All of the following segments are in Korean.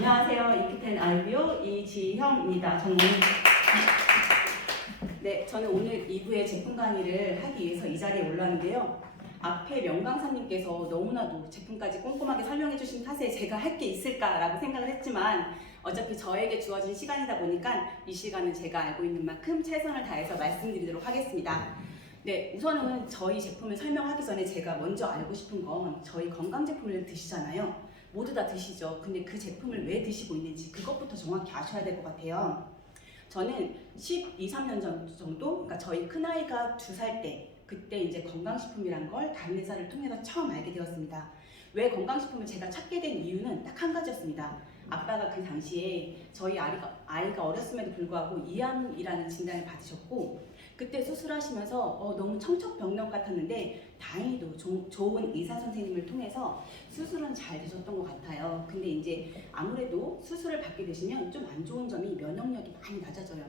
안녕하세요. 이키텐 아이비오 이지형입니다. 저는 오늘 2부의 제품 강의를 하기 위해서 이 자리에 올랐는데요. 앞에 명강사님께서 너무나도 제품까지 꼼꼼하게 설명해 주신 탓에 제가 할 게 있을까라고 생각을 했지만 어차피 저에게 주어진 시간이다 보니까 이 시간은 제가 알고 있는 만큼 최선을 다해서 말씀드리도록 하겠습니다. 네, 우선은 저희 제품을 설명하기 전에 제가 먼저 알고 싶은 건 저희 건강 제품을 드시잖아요. 모두 다 드시죠. 근데 그 제품을 왜 드시고 있는지 그것부터 정확히 아셔야 될 것 같아요. 저는 12, 13년 정도, 그러니까 저희 큰아이가 2살 때 그때 이제 건강식품이란 걸 다른 회사를 통해서 처음 알게 되었습니다. 왜 건강식품을 제가 찾게 된 이유는 딱 한 가지였습니다. 아빠가 그 당시에 저희 아이가 어렸음에도 불구하고 이암이라는 진단을 받으셨고 그때 수술하시면서 너무 청첩병력 같았는데 다행히도 좋은 의사 선생님을 통해서 수술은 잘 되셨던 것 같아요. 근데 이제 아무래도 수술을 받게 되시면 좀 안 좋은 점이 면역력이 많이 낮아져요.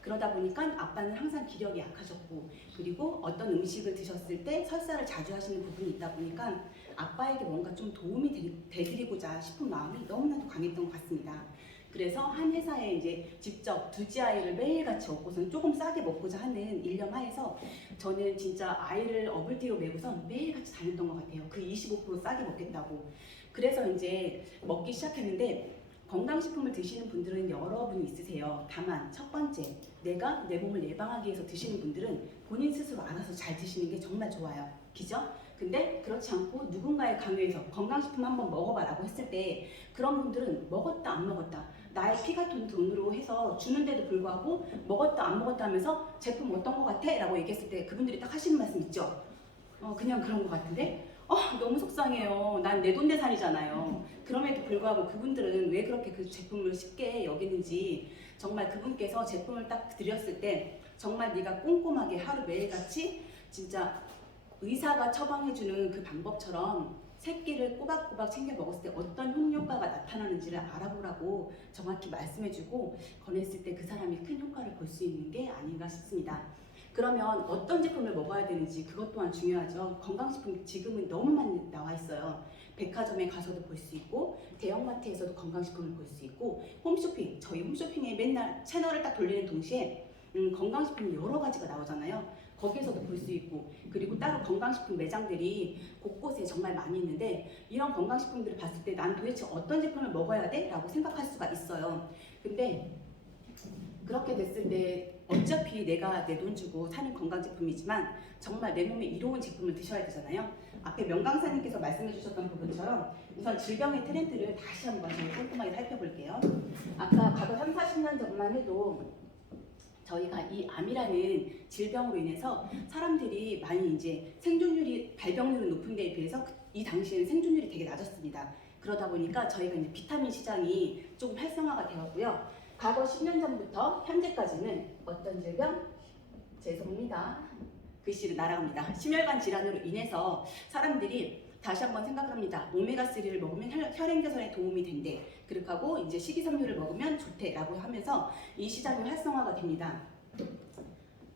그러다 보니까 아빠는 항상 기력이 약하셨고 그리고 어떤 음식을 드셨을 때 설사를 자주 하시는 부분이 있다 보니까 아빠에게 뭔가 좀 도움이 되드리고자 싶은 마음이 너무나도 강했던 것 같습니다. 그래서 한 회사에 이제 직접 두지아이를 매일같이 얻고선 조금 싸게 먹고자 하는 일념 하에서 저는 진짜 아이를 어불띠로 메고선 매일같이 다녔던 것 같아요. 그 25% 싸게 먹겠다고. 그래서 이제 먹기 시작했는데 건강식품을 드시는 분들은 여러분이 있으세요. 다만 첫 번째, 내가 내 몸을 예방하기 위해서 드시는 분들은 본인 스스로 알아서 잘 드시는 게 정말 좋아요. 그죠? 근데 그렇지 않고 누군가의 강요에서 건강식품 한번 먹어봐 라고 했을 때 그런 분들은 먹었다 안 먹었다 나의 피가 돈으로 해서 주는데도 불구하고 먹었다 안 먹었다 하면서 제품 어떤 거 같아? 라고 얘기했을 때 그분들이 딱 하시는 말씀 있죠? 그냥 그런 거 같은데? 너무 속상해요. 난 내돈내산이잖아요. 그럼에도 불구하고 그분들은 왜 그렇게 그 제품을 쉽게 여기는지 정말 그분께서 제품을 딱 드렸을 때 정말 네가 꼼꼼하게 하루 매일같이 진짜 의사가 처방해주는 그 방법처럼 새끼를 꼬박꼬박 챙겨 먹었을 때 어떤 효과가 나타나는지를 알아보라고 정확히 말씀해주고 권했을 때 그 사람이 큰 효과를 볼 수 있는 게 아닌가 싶습니다. 그러면 어떤 제품을 먹어야 되는지 그것 또한 중요하죠. 건강식품 지금은 너무 많이 나와 있어요. 백화점에 가서도 볼 수 있고 대형마트에서도 건강식품을 볼 수 있고 홈쇼핑, 저희 홈쇼핑에 맨날 채널을 딱 돌리는 동시에 건강식품 여러 가지가 나오잖아요. 거기에서도 볼 수 있고 그리고 따로 건강식품 매장들이 곳곳에 정말 많이 있는데 이런 건강식품들을 봤을 때 난 도대체 어떤 제품을 먹어야 돼? 라고 생각할 수가 있어요. 근데 그렇게 됐을 때 어차피 내가 내 돈 주고 사는 건강제품이지만 정말 내 몸에 이로운 제품을 드셔야 되잖아요. 앞에 명강사님께서 말씀해 주셨던 부분처럼 우선 질병의 트렌드를 다시 한번 저희 꼼꼼하게 살펴볼게요. 아까 과거 3, 40년 전만 해도 저희가 이 암이라는 질병으로 인해서 사람들이 많이 이제 생존율이 발병률은 높은 데에 비해서 이 당시에는 생존율이 되게 낮았습니다. 그러다 보니까 저희가 이제 비타민 시장이 조금 활성화가 되었고요. 과거 10년 전부터 현재까지는 어떤 질병? 죄송합니다. 글씨를 날아갑니다. 심혈관 질환으로 인해서 사람들이 다시 한번 생각을 합니다. 오메가3를 먹으면 혈행 개선에 도움이 된대. 그렇게 하고 이제 식이섬유를 먹으면 좋대 라고 하면서 이 시장이 활성화가 됩니다.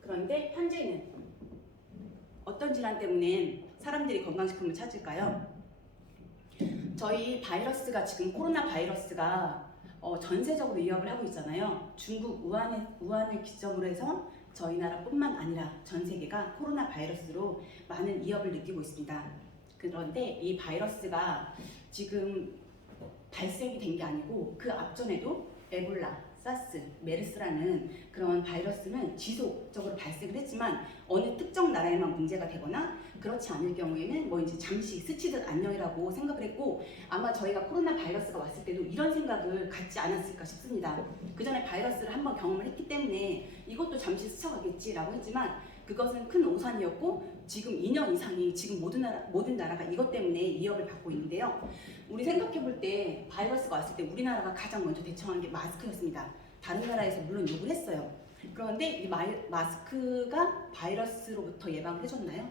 그런데 현재는 어떤 질환 때문에 사람들이 건강식품을 찾을까요? 저희 바이러스가 지금 코로나 바이러스가 전 세적으로 위협을 하고 있잖아요. 중국 우한을 기점으로 해서 저희 나라뿐만 아니라 전 세계가 코로나 바이러스로 많은 위협을 느끼고 있습니다. 그런데 이 바이러스가 지금 발생이 된 게 아니고 그 앞전에도 에볼라, 사스, 메르스라는 그런 바이러스는 지속적으로 발생을 했지만 어느 특정 나라에만 문제가 되거나 그렇지 않을 경우에는 뭐 이제 잠시 스치듯 안녕이라고 생각을 했고 아마 저희가 코로나 바이러스가 왔을 때도 이런 생각을 갖지 않았을까 싶습니다. 그 전에 바이러스를 한번 경험을 했기 때문에 이것도 잠시 스쳐가겠지라고 했지만 그것은 큰 오산이었고 지금 2년 이상이 지금 모든 나라가 이것 때문에 위협을 받고 있는데요. 우리 생각해볼 때 바이러스가 왔을 때 우리나라가 가장 먼저 대처한 게 마스크였습니다. 다른 나라에서 물론 욕을 했어요. 그런데 이 마스크가 바이러스로부터 예방을 해줬나요?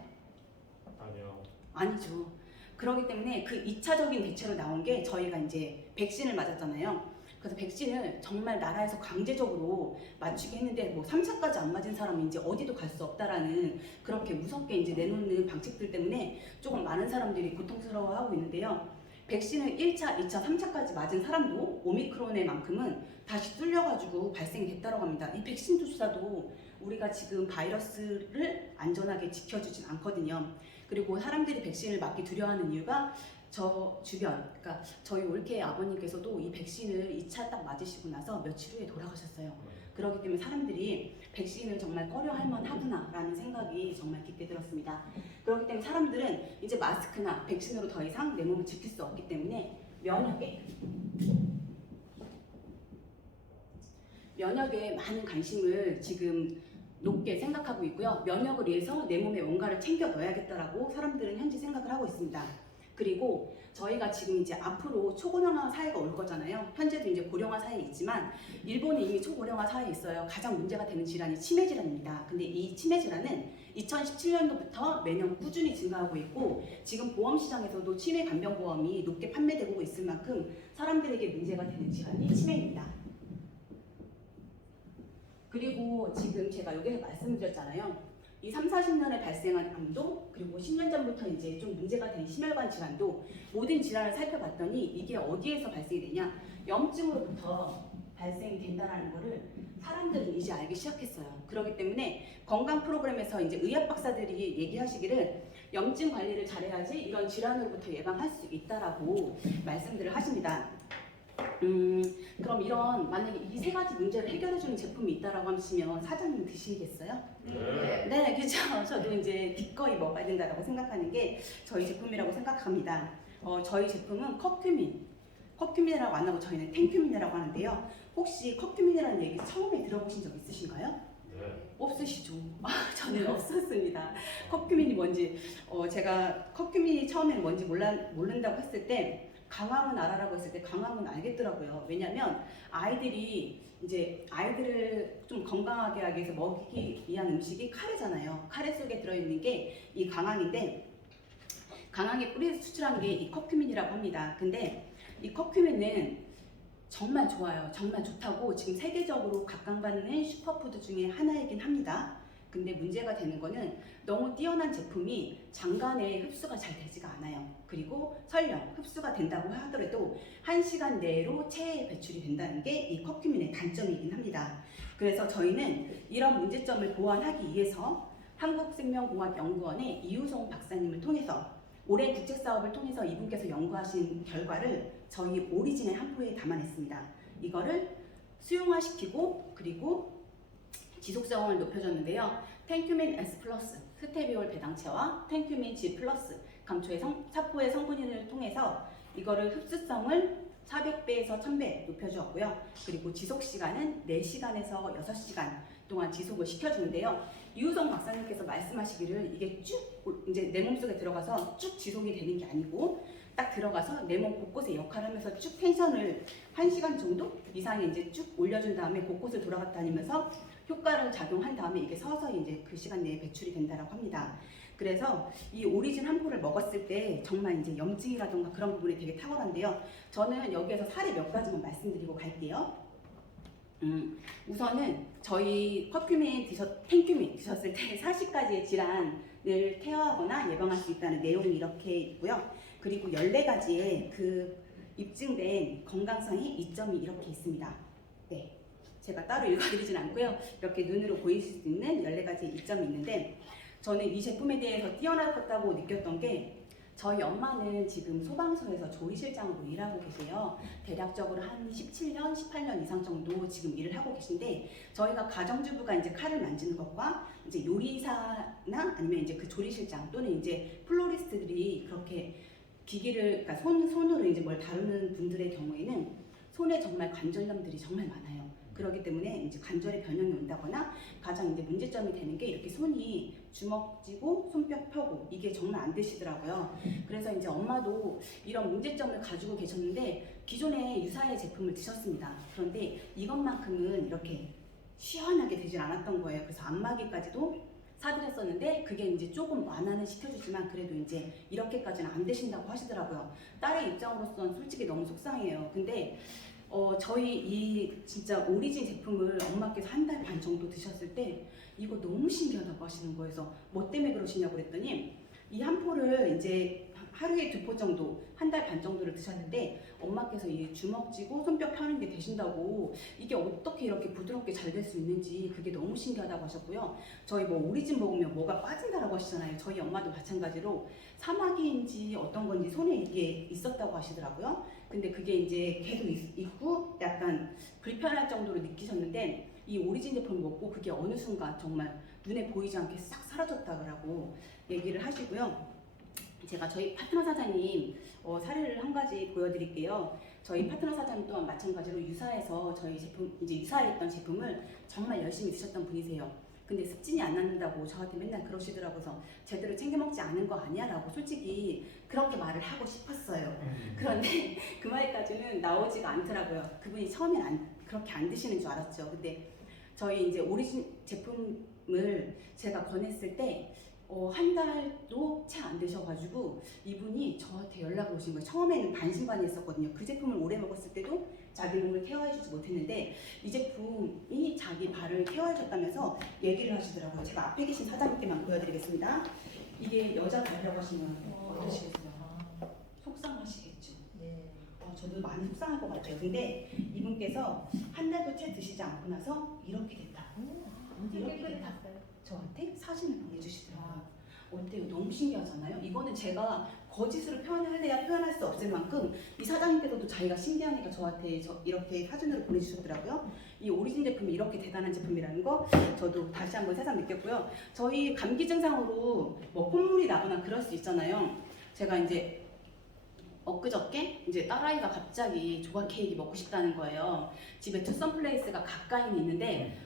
아니요. 아니죠. 그렇기 때문에 그 2차적인 대체로 나온 게 저희가 이제 백신을 맞았잖아요. 그래서 백신을 정말 나라에서 강제적으로 맞추게 했는데 뭐 3차까지 안 맞은 사람은 이제 어디도 갈 수 없다라는 그렇게 무섭게 이제 내놓는 방식들 때문에 조금 많은 사람들이 고통스러워하고 있는데요. 백신을 1차, 2차, 3차까지 맞은 사람도 오미크론의 만큼은 다시 뚫려가지고 발생이 됐다고 합니다. 이 백신조차도 우리가 지금 바이러스를 안전하게 지켜주진 않거든요. 그리고 사람들이 백신을 맞기 두려워하는 이유가 저 주변, 그러니까 저희 올케 아버님께서도 이 백신을 2차 딱 맞으시고 나서 며칠 후에 돌아가셨어요. 그렇기 때문에 사람들이 백신을 정말 꺼려할 만하구나라는 생각이 정말 깊게 들었습니다. 그렇기 때문에 사람들은 이제 마스크나 백신으로 더 이상 내 몸을 지킬 수 없기 때문에 면역에 많은 관심을 지금 높게 생각하고 있고요. 면역을 위해서 내 몸에 뭔가를 챙겨 넣어야겠다라고 사람들은 현재 생각을 하고 있습니다. 그리고 저희가 지금 이제 앞으로 초고령화 사회가 올 거잖아요. 현재도 이제 고령화 사회에 있지만 일본이 이미 초고령화 사회에 있어요. 가장 문제가 되는 질환이 치매 질환입니다. 근데 이 치매 질환은 2017년도부터 매년 꾸준히 증가하고 있고 지금 보험 시장에서도 치매 간병 보험이 높게 판매되고 있을 만큼 사람들에게 문제가 되는 질환이 치매입니다. 그리고 지금 제가 여기서 말씀드렸잖아요. 이 3, 40년에 발생한 암도 그리고 10년 전부터 이제 좀 문제가 된 심혈관 질환도 모든 질환을 살펴봤더니 이게 어디에서 발생이 되냐? 염증으로부터 발생이 된다는 거를 사람들은 이제 알기 시작했어요. 그렇기 때문에 건강 프로그램에서 이제 의학 박사들이 얘기하시기를 염증 관리를 잘해야지 이런 질환으로부터 예방할 수 있다라고 말씀들을 하십니다. 그럼 이런 만약에 이 세 가지 문제를 해결해주는 제품이 있다라고 하시면 사장님 드시겠어요? 네, 그렇죠. 저도 이제 기꺼이 먹어야 된다라고 생각하는 게 저희 제품이라고 생각합니다. 저희 제품은 커큐민이라고 안 하고 저희는 탱큐민이라고 하는데요. 혹시 커큐민이라는 얘기 처음에 들어보신 적 있으신가요? 네. 없으시죠? 저는 없었습니다. 커큐민이 뭔지 제가 커큐민이 처음에는 뭔지 모른다고 했을 때 강황은 알아라고 했을 때 강황은 알겠더라고요. 왜냐면 아이들을 좀 건강하게 하기 위해서 먹이기 위한 음식이 카레잖아요. 카레 속에 들어있는 게 이 강황인데 강황의 뿌리에서 추출한 게 이 커큐민이라고 합니다. 근데 이 커큐민은 정말 좋아요. 정말 좋다고 지금 세계적으로 각광받는 슈퍼푸드 중에 하나이긴 합니다. 근데 문제가 되는 거는 너무 뛰어난 제품이 장간에 흡수가 잘 되지가 않아요. 그리고 설령 흡수가 된다고 하더라도 1시간 내로 체에 배출이 된다는 게 이 커큐민의 단점이긴 합니다. 그래서 저희는 이런 문제점을 보완하기 위해서 한국생명공학연구원의 이우송 박사님을 통해서 오랜 국제사업을 통해서 이분께서 연구하신 결과를 저희 오리진의 한 포에 담아냈습니다. 이거를 수용화시키고 그리고 지속성을 높여줬는데요. 탱큐민 S 플러스, 스테비올 배당체와 탱큐민 G 플러스 감초의 사포의 성분을 통해서 이거를 흡수성을 400배에서 1000배 높여주었고요. 그리고 지속 시간은 4시간에서 6시간 동안 지속을 시켜주는데요. 이우성 박사님께서 말씀하시기를 이게 쭉 이제 내 몸속에 들어가서 쭉 지속이 되는 게 아니고 딱 들어가서 내 몸 곳곳에 역할을 하면서 쭉 텐션을 1시간 정도 이상에 이제 쭉 올려준 다음에 곳곳을 돌아다니면서 효과를 작용한 다음에 이게 서서히 이제 그 시간 내에 배출이 된다라고 합니다. 그래서 이 오리진 한 포를 먹었을 때 정말 이제 염증이라던가 그런 부분이 되게 탁월한데요. 저는 여기에서 사례 몇 가지만 말씀드리고 갈게요. 우선은 저희 탱큐민 드셨을 때 40가지의 질환을 케어하거나 예방할 수 있다는 내용이 이렇게 있고요. 그리고 14가지의 그 입증된 건강성의 이점이 이렇게 있습니다. 네, 제가 따로 읽어드리진 않고요. 이렇게 눈으로 보이실 수 있는 14가지 이점이 있는데 저는 이 제품에 대해서 뛰어나다고 느꼈던 게 저희 엄마는 지금 소방서에서 조리실장으로 일하고 계세요. 대략적으로 한 17년, 18년 이상 정도 지금 일을 하고 계신데 저희가 가정주부가 이제 칼을 만지는 것과 이제 요리사나 아니면 이제 그 조리실장 또는 이제 플로리스트들이 그렇게 기기를 그러니까 손으로 이제 뭘 다루는 분들의 경우에는 손에 정말 관절염들이 정말 많아요. 그렇기 때문에 이제 관절에 변형이 온다거나 가장 이제 문제점이 되는 게 이렇게 손이 주먹 쥐고 손뼉 펴고 이게 정말 안 되시더라고요. 그래서 이제 엄마도 이런 문제점을 가지고 계셨는데 기존에 유사의 제품을 드셨습니다. 그런데 이것만큼은 이렇게 시원하게 되질 않았던 거예요. 그래서 안마기까지도 사드렸었는데 그게 이제 조금 완화는 시켜주지만 그래도 이제 이렇게까지는 안 되신다고 하시더라고요. 딸의 입장으로서는 솔직히 너무 속상해요. 근데 저희 이 진짜 오리진 제품을 엄마께서 1달 반 정도 드셨을 때 이거 너무 신기하다고 하시는 거여서 뭐 때문에 그러시냐고 그랬더니 이 한 포를 이제 하루에 2포 정도, 한 달 반 정도를 드셨는데 엄마께서 이 주먹쥐고 손뼉 펴는 게 되신다고 이게 어떻게 이렇게 부드럽게 잘 될 수 있는지 그게 너무 신기하다고 하셨고요. 저희 뭐 오리진 먹으면 뭐가 빠진다라고 하시잖아요. 저희 엄마도 마찬가지로 사마귀인지 어떤 건지 손에 이게 있었다고 하시더라고요. 근데 그게 이제 계속 있고 약간 불편할 정도로 느끼셨는데 이 오리진 제품을 먹고 그게 어느 순간 정말 눈에 보이지 않게 싹 사라졌다고 얘기를 하시고요. 제가 저희 파트너 사장님 사례를 한 가지 보여드릴게요. 저희 파트너 사장님 또한 마찬가지로 유사해서 저희 제품 이제 유사했던 제품을 정말 열심히 드셨던 분이세요. 근데 습진이 안 낫는다고 저한테 맨날 그러시더라고요. 제대로 챙겨 먹지 않은 거 아니야라고 솔직히 그렇게 말을 하고 싶었어요. 그런데 그 말까지는 나오지가 않더라고요. 그분이 처음엔 그렇게 안 드시는 줄 알았죠. 근데 저희 이제 오리진 제품을 제가 권했을 때 한 달도 채 안 되셔가지고 이분이 저한테 연락을 오신 거예요. 처음에는 반신반의했었거든요. 그 제품을 오래 먹었을 때도 자기 몸을 케어해주지 못했는데 이 제품이 자기 발을 케어해줬다면서 얘기를 하시더라고요. 제가 앞에 계신 사장님께만 보여드리겠습니다. 이게 여자 발이라고 하시면 어떠시겠어요? 속상하시겠죠? 네. 저도 많이 속상할 것 같아요. 근데 이분께서 한 달도 채 드시지 않고 나서 이렇게 됐다. 이렇게 됐다. 저한테 사진을 보내주시더라고요. 어때요? 너무 신기하잖아요? 이거는 제가 거짓으로 표현할래야 표현할 수 없을 만큼 이 사장님께서도 자기가 신기하니까 저한테 이렇게 사진으로 보내주셨더라고요. 이 오리진 제품이 이렇게 대단한 제품이라는 거 저도 다시 한번 새삼 느꼈고요. 저희 감기 증상으로 뭐 콧물이 나거나 그럴 수 있잖아요. 제가 이제 엊그저께 이제 딸아이가 갑자기 조각 케이크 먹고 싶다는 거예요. 집에 투썸 플레이스가 가까이는 있는데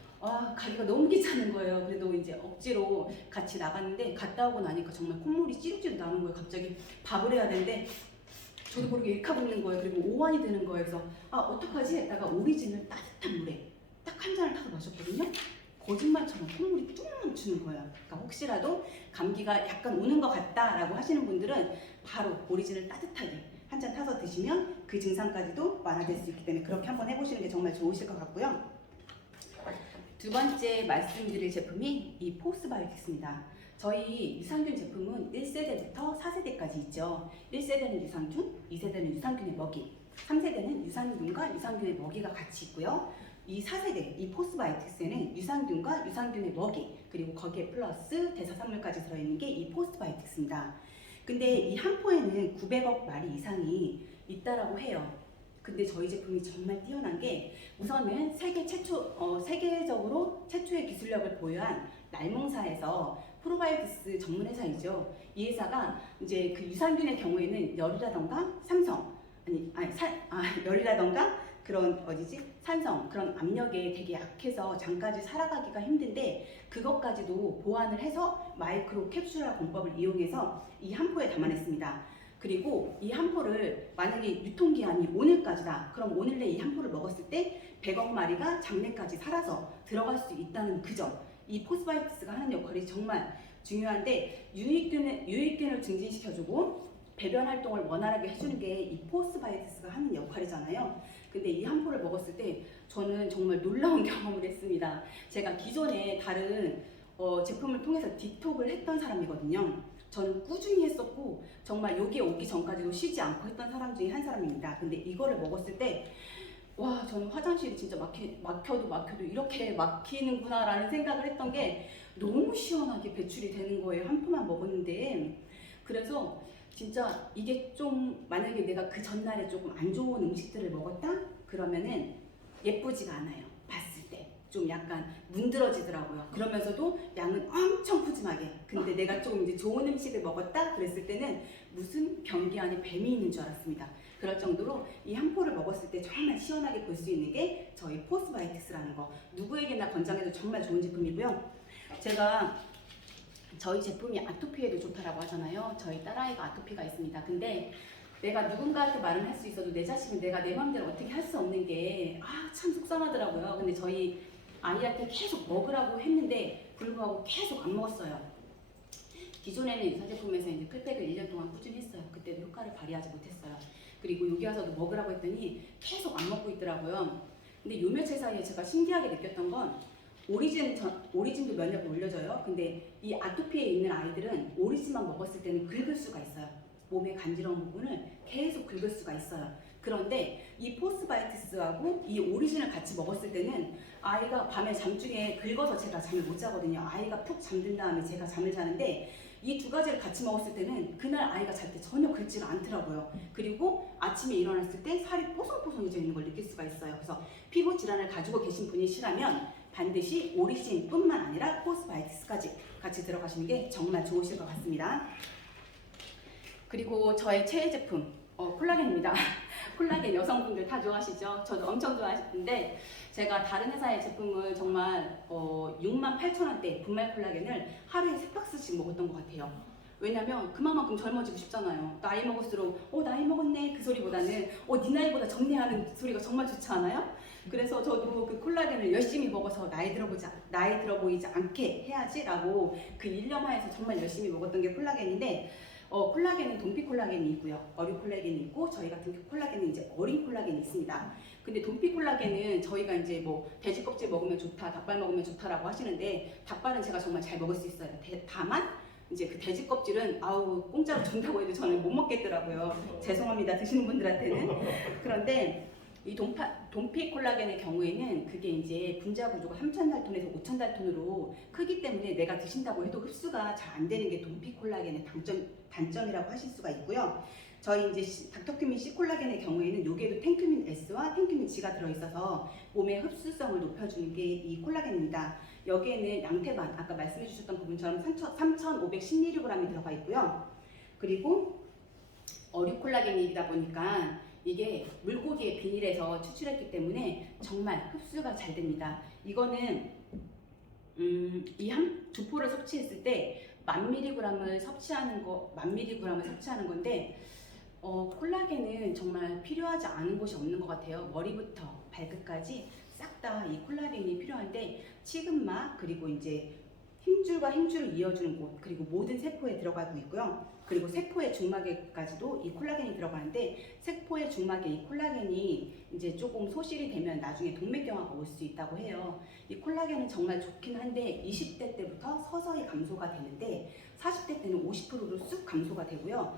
가기가 너무 귀찮은 거예요. 그래도 이제 억지로 같이 나갔는데 갔다 오고 나니까 정말 콧물이 찌룩찌룩 나는 거예요. 갑자기 밥을 해야 되는데 저도 모르게 일카붙는 거예요. 그리고 오한이 되는 거예요. 그래서 어떡하지 했다가 오리진을 따뜻한 물에 딱 한 잔을 타서 마셨거든요. 거짓말처럼 콧물이 뚝 멈추는 거예요. 그러니까 혹시라도 감기가 약간 오는 것 같다라고 하시는 분들은 바로 오리진을 따뜻하게 한 잔 타서 드시면 그 증상까지도 완화될 수 있기 때문에 그렇게 한번 해보시는 게 정말 좋으실 것 같고요. 두 번째 말씀드릴 제품이 이 포스바이오틱스입니다. 저희 유산균 제품은 1세대부터 4세대까지 있죠. 1세대는 유산균, 2세대는 유산균의 먹이, 3세대는 유산균과 유산균의 먹이가 같이 있고요. 이 4세대, 이 포스바이오틱스에는 유산균과 유산균의 먹이, 그리고 거기에 플러스 대사산물까지 들어있는 게 이 포스바이오틱스입니다. 근데 이 한 포에는 900억 마리 이상이 있다라고 해요. 근데 저희 제품이 정말 뛰어난 게 우선은 세계적으로 최초의 기술력을 보유한 날몽사에서 프로바이오틱스 전문 회사이죠. 이 회사가 이제 그 유산균의 경우에는 열이라던가 열이라던가 그런 산성 그런 압력에 되게 약해서 잠까지 살아가기가 힘든데 그것까지도 보완을 해서 마이크로 캡슐화 공법을 이용해서 이 한 포에 담아냈습니다. 그리고 이 한 포를 만약에 유통기한이 오늘까지다. 그럼 오늘 내 이 한 포를 먹었을 때 100억 마리가 장내까지 살아서 들어갈 수 있다는 그 점. 이 포스바이오틱스가 하는 역할이 정말 중요한데 유익균을 증진시켜주고 배변 활동을 원활하게 해주는 게 이 포스바이오틱스가 하는 역할이잖아요. 근데 이 한 포를 먹었을 때 저는 정말 놀라운 경험을 했습니다. 제가 기존에 다른 제품을 통해서 디톡을 했던 사람이거든요. 저는 꾸준히 했었고 정말 여기에 오기 전까지도 쉬지 않고 했던 사람 중에 한 사람입니다. 근데 이거를 먹었을 때 저는 화장실이 진짜 막혀도 이렇게 막히는구나 라는 생각을 했던 게 너무 시원하게 배출이 되는 거예요. 한 포만 먹었는데. 그래서 진짜 이게 좀 만약에 내가 그 전날에 조금 안 좋은 음식들을 먹었다? 그러면은 예쁘지가 않아요. 봤을 때 좀 약간 문드러지더라고요. 그러면서도 양은 엄청 푸짐하게. 근데 내가 조금 이제 좋은 음식을 먹었다? 그랬을 때는 무슨 변기 안에 뱀이 있는 줄 알았습니다. 그럴 정도로 이 한 포를 먹었을 때 정말 시원하게 볼 수 있는 게 저희 포스바이오틱스라는 거. 누구에게나 권장해도 정말 좋은 제품이고요. 제가 저희 제품이 아토피에도 좋다라고 하잖아요. 저희 딸아이가 아토피가 있습니다. 근데 내가 누군가한테 말은 할 수 있어도 내 자식은 내가 내 마음대로 어떻게 할 수 없는 게 참 속상하더라고요. 근데 저희 아이한테 계속 먹으라고 했는데 불구하고 계속 안 먹었어요. 기존에는 유사제품에서 이제 풀백을 1년 동안 꾸준히 했어요. 그때도 효과를 발휘하지 못했어요. 그리고 여기 와서도 먹으라고 했더니 계속 안 먹고 있더라고요. 근데 요 며칠 사이에 제가 신기하게 느꼈던 건 오리진도 면역을 올려줘요. 근데 이 아토피에 있는 아이들은 오리진만 먹었을 때는 긁을 수가 있어요. 몸의 간지러운 부분을 계속 긁을 수가 있어요. 그런데 이 포스바이트스하고 이 오리진을 같이 먹었을 때는 아이가 밤에 잠중에 긁어서 제가 잠을 못 자거든요. 아이가 푹 잠든 다음에 제가 잠을 자는데 이 두 가지를 같이 먹었을 때는 그날 아이가 잘 때 전혀 긁지가 않더라고요. 그리고 아침에 일어났을 때 살이 뽀송뽀송해져 있는 걸 느낄 수가 있어요. 그래서 피부 질환을 가지고 계신 분이시라면 반드시 오리진뿐만 아니라 포스바이트스까지 같이 들어가시는 게 정말 좋으실 것 같습니다. 그리고 저의 최애 제품 콜라겐입니다. 콜라겐 여성분들 다 좋아하시죠? 저도 엄청 좋아하시는데 제가 다른 회사의 제품을 정말 68,000원대 분말 콜라겐을 하루에 3박스씩 먹었던 것 같아요. 왜냐면 그만큼 젊어지고 싶잖아요. 나이 먹을수록 나이 먹었네 그 소리보다는 네 나이보다 적네하는 소리가 정말 좋지 않아요? 그래서 저도 그 콜라겐을 열심히 먹어서 나이 들어 보이지 않게 해야지라고 그 일념하에서 정말 열심히 먹었던 게 콜라겐인데 콜라겐은 동피 콜라겐이 있고요. 어류 콜라겐이 있고 저희 같은 콜라겐은 이제 어린 콜라겐이 있습니다. 근데 동피 콜라겐은 저희가 이제 뭐 돼지 껍질 먹으면 좋다, 닭발 먹으면 좋다라고 하시는데 닭발은 제가 정말 잘 먹을 수 있어요. 다만 이제 그 돼지 껍질은 공짜로 준다고 해도 저는 못 먹겠더라고요. 죄송합니다 드시는 분들한테는. 그런데 이 동피 콜라겐의 경우에는 그게 이제 분자 구조가 3000달톤에서 5000달톤으로 크기 때문에 내가 드신다고 해도 흡수가 잘 안 되는 게 동피 콜라겐의 단점이라고 하실 수가 있고요. 저희 이제 닥터큐민 C 콜라겐의 경우에는 여기에도 텐큐민 S와 텐큐민 G가 들어있어서 몸의 흡수성을 높여주는 게 이 콜라겐입니다. 여기에는 양태반, 아까 말씀해 주셨던 부분처럼 3516g이 들어가 있고요. 그리고 어류 콜라겐이다 보니까 이게 물고기의 비닐에서 추출했기 때문에 정말 흡수가 잘 됩니다. 이거는 이 두 포를 섭취했을 때 1000mg을 섭취하는 건데 콜라겐은 정말 필요하지 않은 곳이 없는 것 같아요. 머리부터 발끝까지 싹 다 이 콜라겐이 필요한데 치근막 그리고 이제 힘줄과 힘줄을 이어주는 곳 그리고 모든 세포에 들어가고 있고요. 그리고 세포의 중막에까지도 이 콜라겐이 들어가는데 세포의 중막에 이 콜라겐이 이제 조금 소실이 되면 나중에 동맥경화가 올 수 있다고 해요. 이 콜라겐은 정말 좋긴 한데 20대 때부터 서서히 감소가 되는데 40대 때는 50%로 쑥 감소가 되고요.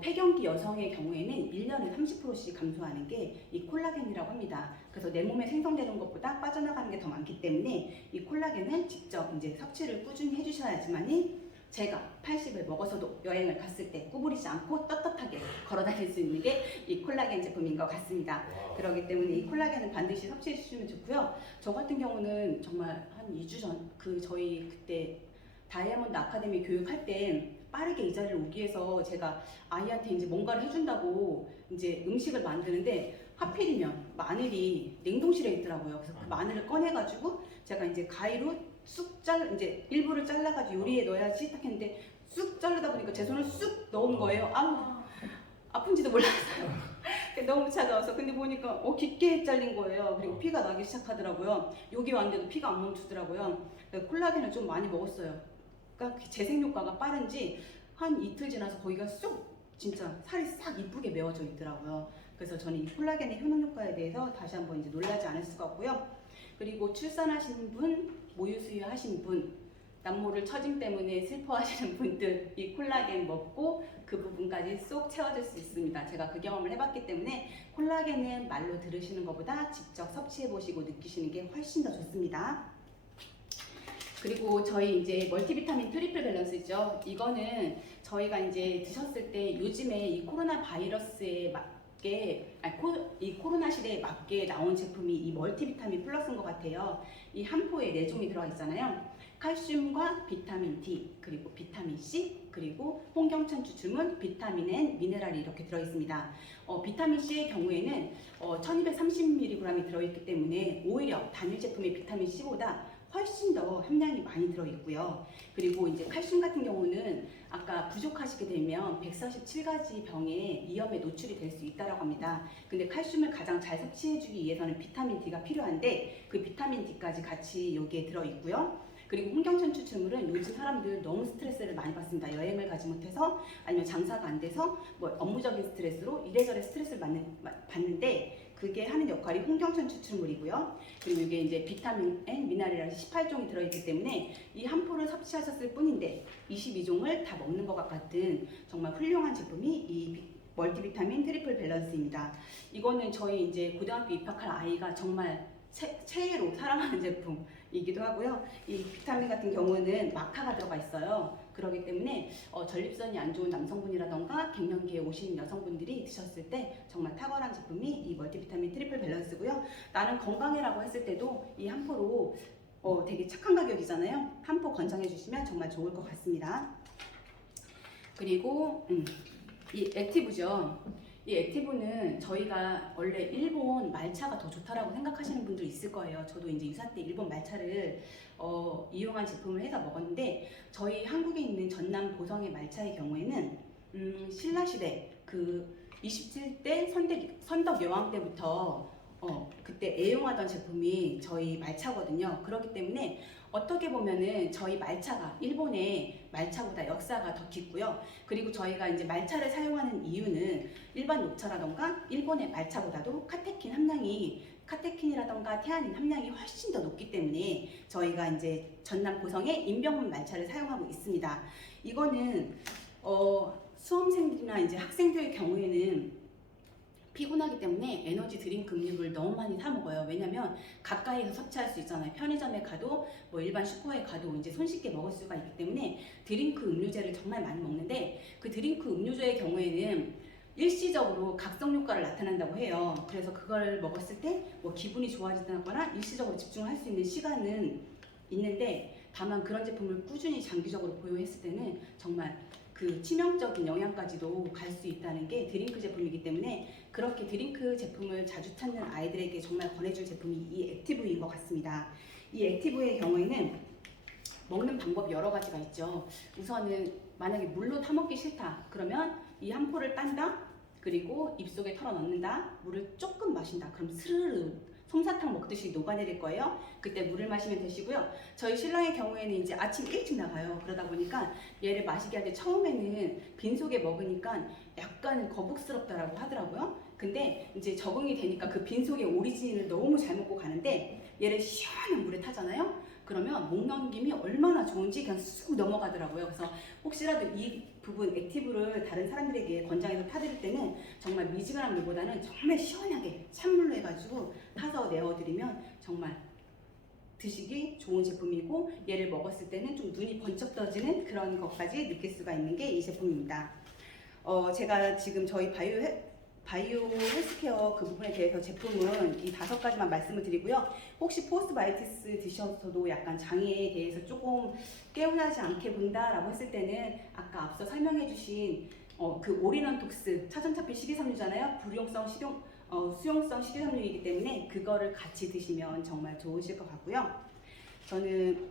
폐경기 여성의 경우에는 1년에 30%씩 감소하는 게 이 콜라겐이라고 합니다. 그래서 내 몸에 생성되는 것보다 빠져나가는 게 더 많기 때문에 이 콜라겐을 직접 이제 섭취를 꾸준히 해주셔야지만이 제가 80을 먹어서도 여행을 갔을 때 구부리지 않고 떳떳하게 걸어 다닐 수 있는 게 이 콜라겐 제품인 것 같습니다. 그렇기 때문에 이 콜라겐은 반드시 섭취해 주시면 좋고요. 저 같은 경우는 정말 한 2주 전 저희 그때 다이아몬드 아카데미 교육할 때 빠르게 이 자리를 오기 위해서 제가 아이한테 이제 뭔가를 해준다고 이제 음식을 만드는데 하필이면 마늘이 냉동실에 있더라고요. 그래서 그 마늘을 꺼내가지고 제가 이제 가위로 이제 일부를 잘라가지고 요리에 넣어야지 딱 했는데 쑥 자르다 보니까 제 손을 쑥 넣은 거예요. 아픈지도 몰랐어요. 너무 차가워서. 근데 보니까 깊게 잘린 거예요. 그리고 피가 나기 시작하더라고요. 여기 왔는데도 피가 안 멈추더라고요. 콜라겐을 좀 많이 먹었어요. 그러니까 재생 효과가 빠른지 한 이틀 지나서 거기가 진짜 살이 싹 이쁘게 메워져 있더라고요. 그래서 저는 이 콜라겐의 효능 효과에 대해서 다시 한번 이제 놀라지 않을 수가 없고요. 그리고 출산하신 분, 모유 수유하신 분, 남모를 처짐 때문에 슬퍼하시는 분들 이 콜라겐 먹고 그 부분까지 쏙 채워줄 수 있습니다. 제가 그 경험을 해봤기 때문에 콜라겐은 말로 들으시는 것보다 직접 섭취해보시고 느끼시는 게 훨씬 더 좋습니다. 그리고 저희 이제 멀티비타민 트리플 밸런스죠. 이거는 저희가 이제 드셨을 때 요즘에 이 코로나 바이러스에 이 코로나 시대에 맞게 나온 제품이 이 멀티비타민 플러스인 것 같아요. 이 한 포에 4종이 들어가 있잖아요. 칼슘과 비타민 D, 그리고 비타민 C, 그리고 홍경천 추출물, 비타민 N, 미네랄이 이렇게 들어있습니다. 비타민 C의 경우에는 1230mg이 들어있기 때문에 오히려 단일 제품의 비타민 C보다 훨씬 더 함량이 많이 들어있고요. 그리고 이제 칼슘 같은 경우는 아까 부족하시게 되면 147가지 병에 위험에 노출이 될 수 있다고 합니다. 근데 칼슘을 가장 잘 섭취해주기 위해서는 비타민 D가 필요한데 그 비타민 D까지 같이 여기에 들어있고요. 그리고 홍경천 추출물은 요즘 사람들 너무 스트레스를 많이 받습니다. 여행을 가지 못해서 아니면 장사가 안 돼서 뭐 업무적인 스트레스로 이래저래 스트레스를 받는데 그게 하는 역할이 홍경천 추출물이고요. 그리고 이게 이제 비타민 N, 미네랄이 18종이 들어있기 때문에 이 한 포를 섭취하셨을 뿐인데 22종을 다 먹는 것 같은 정말 훌륭한 제품이 이 멀티비타민 트리플 밸런스입니다. 이거는 저희 이제 고등학교 입학할 아이가 정말 최애로 사랑하는 제품이기도 하고요. 이 비타민 같은 경우는 마카가 들어가 있어요. 그렇기 때문에 전립선이 안 좋은 남성분이라던가 갱년기에 오신 여성분들이 드셨을 때 정말 탁월한 제품이 이 멀티비타민 트리플 밸런스고요. 나는 건강해라고 했을 때도 이 한 포로 되게 착한 가격이잖아요. 한 포 권장해 주시면 정말 좋을 것 같습니다. 그리고 이 액티브죠. 이 액티브는 저희가 원래 일본 말차가 더 좋다라고 생각하시는 분들 있을 거예요. 저도 이제 유사 때 일본 말차를 이용한 제품을 해서 먹었는데 저희 한국에 있는 전남 보성의 말차의 경우에는 신라시대 그 27대 선덕 여왕 때부터 그때 애용하던 제품이 저희 말차거든요. 그렇기 때문에 어떻게 보면은 저희 말차가 일본의 말차보다 역사가 더 깊고요. 그리고 저희가 이제 말차를 사용하는 이유는 일반 녹차라던가 일본의 말차보다도 카테킨이라던가 태아닌 함량이 훨씬 더 높기 때문에 저희가 이제 전남 고성의 인병문 말차를 사용하고 있습니다. 이거는 수험생들이나 이제 학생들의 경우에는 피곤하기 때문에 에너지 드링크 음료를 너무 많이 사 먹어요. 왜냐면 가까이서 섭취할 수 있잖아요. 편의점에 가도 뭐 일반 슈퍼에 가도 이제 손쉽게 먹을 수가 있기 때문에 드링크 음료제를 정말 많이 먹는데 그 드링크 음료제의 경우에는 일시적으로 각성 효과를 나타난다고 해요. 그래서 그걸 먹었을 때 뭐 기분이 좋아진다거나 일시적으로 집중할 수 있는 시간은 있는데 다만 그런 제품을 꾸준히 장기적으로 보유했을 때는 정말 그 치명적인 영향까지도 갈 수 있다는 게 드링크 제품이기 때문에 그렇게 드링크 제품을 자주 찾는 아이들에게 정말 권해줄 제품이 이 액티브인 것 같습니다. 이 액티브의 경우에는 먹는 방법이 여러 가지가 있죠. 우선은 만약에 물로 타먹기 싫다 그러면 이 한 포를 딴다 그리고 입속에 털어 넣는다 물을 조금 마신다 그럼 스르르 솜사탕 먹듯이 녹아내릴 거예요. 그때 물을 마시면 되시고요. 저희 신랑의 경우에는 이제 아침 일찍 나가요. 그러다 보니까 얘를 마시게 할 때 처음에는 빈속에 먹으니까 약간 거북스럽다라고 하더라고요. 근데 이제 적응이 되니까 그 빈속의 오리진을 너무 잘 먹고 가는데 얘를 시원한 물에 타잖아요. 그러면 목 넘김이 얼마나 좋은지 그냥 쑥 넘어가더라고요. 그래서 혹시라도 이 부분 액티브를 다른 사람들에게 권장해서 타드릴 때는 정말 미지근한 물보다는 정말 시원하게 찬물로 해가지고 타서 내어드리면 정말 드시기 좋은 제품이고 얘를 먹었을 때는 좀 눈이 번쩍 떠지는 그런 것까지 느낄 수가 있는 게 이 제품입니다. 제가 지금 저희 바이오 헬스케어 그 부분에 대해서 제품은 이 5가지만 말씀을 드리고요. 혹시 포스트바이오티스 드셔서도 약간 장애에 대해서 조금 깨어나지 않게 본다라고 했을 때는 아까 앞서 설명해 주신 그 올인원톡스 차전차필 식이섬유잖아요. 수용성 식이섬유이기 때문에 그거를 같이 드시면 정말 좋으실 것 같고요. 저는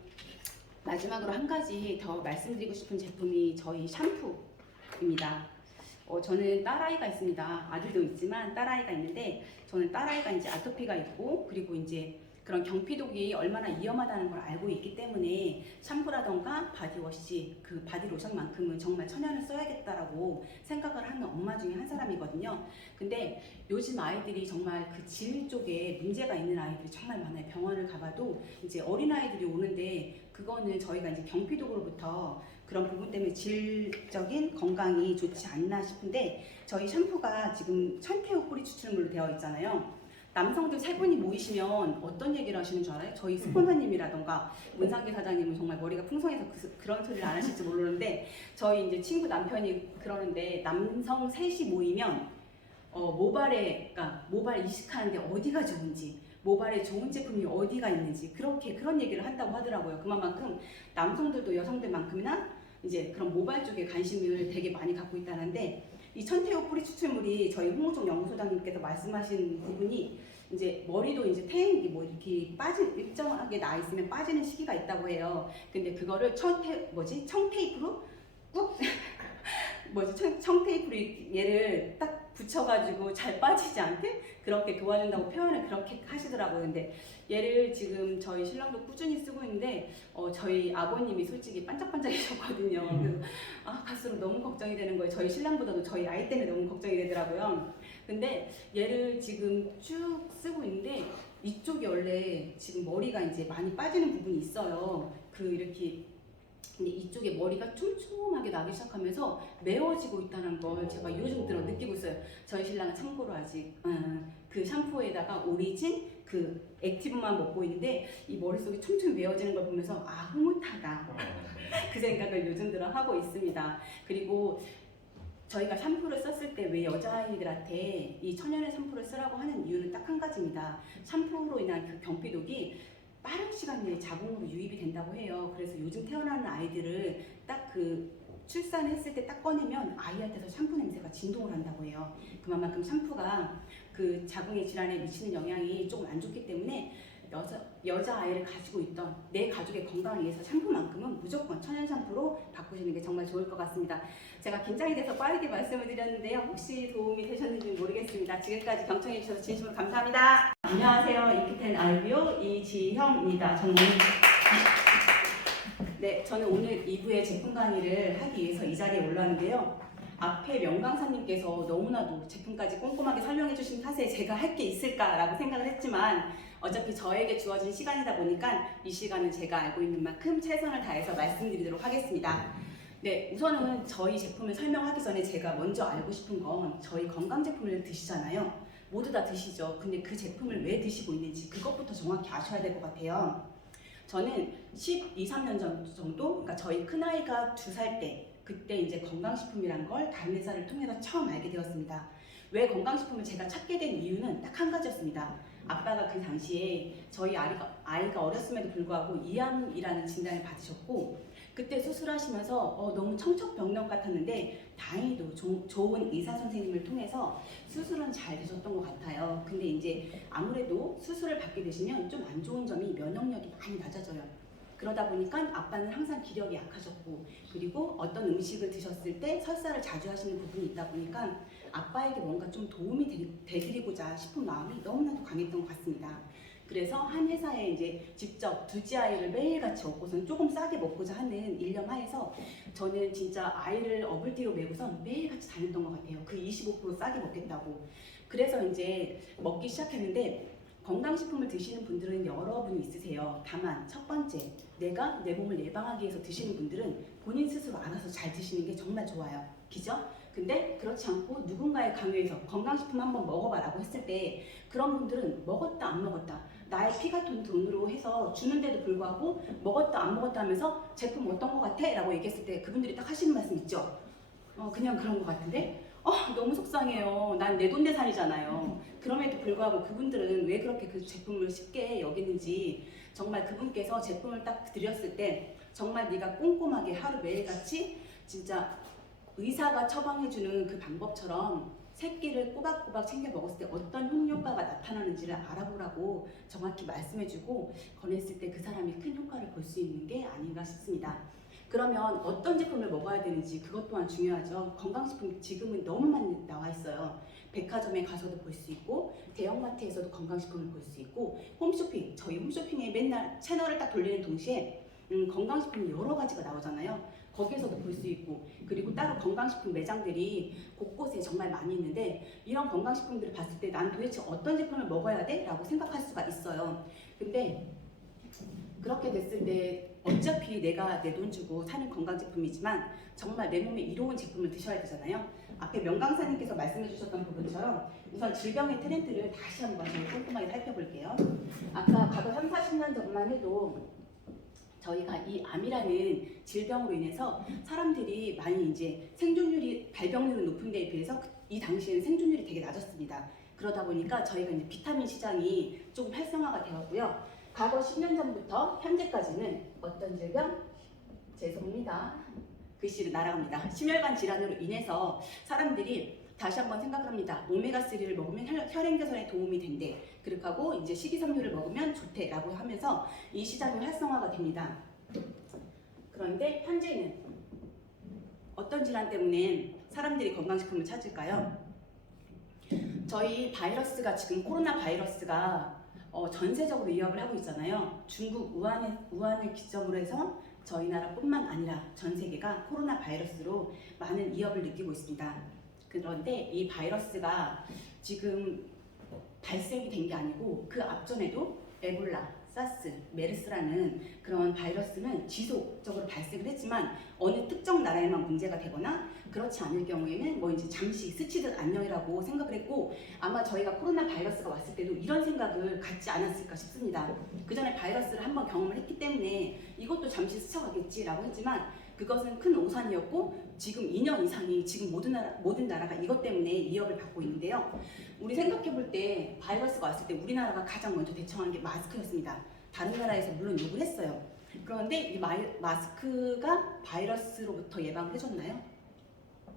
마지막으로 한 가지 더 말씀드리고 싶은 제품이 저희 샴푸입니다. 저는 딸아이가 있습니다. 아들도 있지만 딸아이가 있는데 저는 딸아이가 이제 아토피가 있고 그리고 이제 그런 경피독이 얼마나 위험하다는 걸 알고 있기 때문에 샴푸라던가 바디워시, 그 바디로션만큼은 정말 천연을 써야겠다라고 생각을 하는 엄마 중에 한 사람이거든요. 근데 요즘 아이들이 정말 그 질 쪽에 문제가 있는 아이들이 정말 많아요. 병원을 가봐도 이제 어린아이들이 오는데 그거는 저희가 이제 경피독으로부터 그런 부분 때문에 질적인 건강이 좋지 않나 싶은데 저희 샴푸가 지금 천태호 뿌리 추출물로 되어 있잖아요. 남성들 3분이 모이시면 어떤 얘기를 하시는 줄 알아요? 저희 스폰서님이라던가 문상기 사장님은 정말 머리가 풍성해서 그런 소리를 안 하실지 모르는데 저희 이제 친구 남편이 그러는데 남성 3이 모이면 그러니까 모발 이식하는데 어디가 좋은지 모발에 좋은 제품이 어디가 있는지 그런 얘기를 한다고 하더라고요. 그만큼 남성들도 여성들만큼이나 이제 그런 모발 쪽에 관심을 되게 많이 갖고 있다는데 이 천태호 뿌리 추출물이 저희 홍우종 연구소장님께서 말씀하신 부분이 이제 머리도 이제 태행이 뭐 이렇게 일정하게 나 있으면 빠지는 시기가 있다고 해요. 근데 그거를 청테이프로 꾹 청테이프로 얘를 딱 붙여가지고 잘 빠지지 않게 그렇게 도와준다고 표현을 그렇게 하시더라고요. 근데 얘를 지금 저희 신랑도 꾸준히 쓰고 있는데 저희 아버님이 솔직히 반짝반짝해졌거든요. 그래서 갈수록 너무 걱정이 되는 거예요. 저희 신랑보다도 저희 아이 때문에 너무 걱정이 되더라고요. 근데 얘를 지금 쭉 쓰고 있는데 이쪽이 원래 지금 머리가 이제 많이 빠지는 부분이 있어요. 이렇게 근데 이쪽에 머리가 촘촘하게 나기 시작하면서 매워지고 있다는 걸 제가 요즘 들어 느끼고 있어요. 저희 신랑은 참고로 아직 그 샴푸에다가 오리진 그 액티브만 먹고 있는데 이 머릿속이 촘촘히 매워지는 걸 보면서 아 흐뭇하다 그 생각을 요즘 들어 하고 있습니다. 그리고 저희가 샴푸를 썼을 때 왜 여자아이들한테 이 천연의 샴푸를 쓰라고 하는 이유는 딱 한 가지입니다. 샴푸로 인한 그 경피독이 빠른 시간 내에 자궁으로 유입이 된다고 해요. 그래서 요즘 태어나는 아이들을 딱 출산했을 때 딱 꺼내면 아이한테서 샴푸 냄새가 진동을 한다고 해요. 그만큼 샴푸가 그 자궁의 질환에 미치는 영향이 조금 안 좋기 때문에 여자아이를 가지고 있던 내 가족의 건강을 위해서 샴푸만큼은 무조건 천연 샴푸로 바꾸시는 게 정말 좋을 것 같습니다. 제가 긴장이 돼서 빠르게 말씀을 드렸는데요. 혹시 도움이 되셨는지 모르겠습니다. 지금까지 경청해 주셔서 진심으로 감사합니다. 안녕하세요. 이피텐 알비오 이지형입니다. 저는 오늘 2부의 제품 강의를 하기 위해서 이 자리에 올랐는데요. 앞에 명강사님께서 너무나도 제품까지 꼼꼼하게 설명해 주신 탓에 제가 할 게 있을까라고 생각을 했지만 어차피 저에게 주어진 시간이다 보니까 이 시간은 제가 알고 있는 만큼 최선을 다해서 말씀드리도록 하겠습니다. 우선은 저희 제품을 설명하기 전에 제가 먼저 알고 싶은 건 저희 건강 제품을 드시잖아요. 모두 다 드시죠. 근데 그 제품을 왜 드시고 있는지 그것부터 정확히 아셔야 될 것 같아요. 저는 12, 13년 정도, 그러니까 저희 큰아이가 2살 때 그때 이제 건강식품이란 걸 다른 회사를 통해서 처음 알게 되었습니다. 왜 건강식품을 제가 찾게 된 이유는 딱 한 가지였습니다. 아빠가 그 당시에 저희 아이가 어렸음에도 불구하고 이암이라는 진단을 받으셨고 그때 수술하시면서 너무 청첩병력 같았는데 다행히도 좋은 의사 선생님을 통해서 수술은 잘 되셨던 것 같아요. 근데 이제 아무래도 수술을 받게 되시면 좀 안 좋은 점이 면역력이 많이 낮아져요. 그러다 보니까 아빠는 항상 기력이 약하셨고 그리고 어떤 음식을 드셨을 때 설사를 자주 하시는 부분이 있다 보니까 아빠에게 뭔가 좀 도움이 되드리고자 싶은 마음이 너무나도 강했던 것 같습니다. 그래서 한 회사에 이제 직접 둘째 아이를 매일같이 업고선 조금 싸게 먹고자 하는 일념 하에서 저는 진짜 아이를 어불띠로 메고선 매일같이 다녔던 것 같아요. 그 25% 싸게 먹겠다고. 그래서 이제 먹기 시작했는데 건강식품을 드시는 분들은 여러분이 있으세요. 다만 첫 번째, 내가 내 몸을 예방하기 위해서 드시는 분들은 본인 스스로 알아서 잘 드시는 게 정말 좋아요. 그죠? 근데 그렇지 않고 누군가의 강요에서 건강식품 한번 먹어봐라고 했을 때 그런 분들은 먹었다 안 먹었다 나의 피가 돈으로 해서 주는데도 불구하고 먹었다 안 먹었다 하면서 제품 어떤 거 같아? 라고 얘기했을 때 그분들이 딱 하시는 말씀 있죠? 그냥 그런 거 같은데? 너무 속상해요. 난 내돈내산이잖아요. 그럼에도 불구하고 그분들은 왜 그렇게 그 제품을 쉽게 여기는지 정말 그분께서 제품을 딱 드렸을 때 정말 네가 꼼꼼하게 하루 매일같이 진짜 의사가 처방해주는 그 방법처럼 새끼를 꼬박꼬박 챙겨 먹었을 때 어떤 효과가 나타나는지를 알아보라고 정확히 말씀해주고 권했을 때 그 사람이 큰 효과를 볼 수 있는 게 아닌가 싶습니다. 그러면 어떤 제품을 먹어야 되는지 그것 또한 중요하죠. 건강식품 지금은 너무 많이 나와 있어요. 백화점에 가서도 볼 수 있고 대형마트에서도 건강식품을 볼 수 있고 홈쇼핑, 저희 홈쇼핑에 맨날 채널을 딱 돌리는 동시에 건강식품 여러 가지가 나오잖아요. 거기에서도 볼 수 있고 그리고 따로 건강식품 매장들이 곳곳에 정말 많이 있는데 이런 건강식품들을 봤을 때 난 도대체 어떤 제품을 먹어야 돼? 라고 생각할 수가 있어요. 근데 그렇게 됐을 때 어차피 내가 내 돈 주고 사는 건강제품이지만 정말 내 몸에 이로운 제품을 드셔야 되잖아요. 앞에 명강사님께서 말씀해 주셨던 부분처럼 우선 질병의 트렌드를 다시 한번 저희 꼼꼼하게 살펴볼게요. 아까 과거 3, 40년 전만 해도 저희가 이 암이라는 질병으로 인해서 사람들이 많이 이제 생존율이 발병률은 높은 데에 비해서 이 당시에는 생존율이 되게 낮았습니다. 그러다 보니까 저희가 이제 비타민 시장이 조금 활성화가 되었고요. 과거 10년 전부터 현재까지는 어떤 질병? 죄송합니다. 글씨를 날아갑니다. 심혈관 질환으로 인해서 사람들이 다시 한번 생각을 합니다. 오메가3를 먹으면 혈행 개선에 도움이 된대. 그렇게 하고 이제 식이섬유를 먹으면 좋대라고 하면서 이 시장이 활성화가 됩니다. 그런데 현재는 어떤 질환 때문에 사람들이 건강식품을 찾을까요? 저희 바이러스가 지금 코로나 바이러스가 전 세적으로 위협을 하고 있잖아요. 중국 우한을 기점으로 해서 저희 나라뿐만 아니라 전 세계가 코로나 바이러스로 많은 위협을 느끼고 있습니다. 그런데 이 바이러스가 지금 발생이 된 게 아니고 그 앞전에도 에볼라, 사스, 메르스라는 그런 바이러스는 지속적으로 발생을 했지만 어느 특정 나라에만 문제가 되거나 그렇지 않을 경우에는 뭐 이제 잠시 스치듯 안녕이라고 생각을 했고 아마 저희가 코로나 바이러스가 왔을 때도 이런 생각을 갖지 않았을까 싶습니다. 그 전에 바이러스를 한번 경험을 했기 때문에 이것도 잠시 스쳐가겠지라고 했지만 그것은 큰 오산이었고 지금 2년 이상이 지금 모든 나라가 이것 때문에 위협을 받고 있는데요. 우리 생각해 볼 때 바이러스가 왔을 때 우리나라가 가장 먼저 대처한 게 마스크였습니다. 다른 나라에서 물론 욕을 했어요. 그런데 이 마스크가 바이러스로부터 예방을 해줬나요?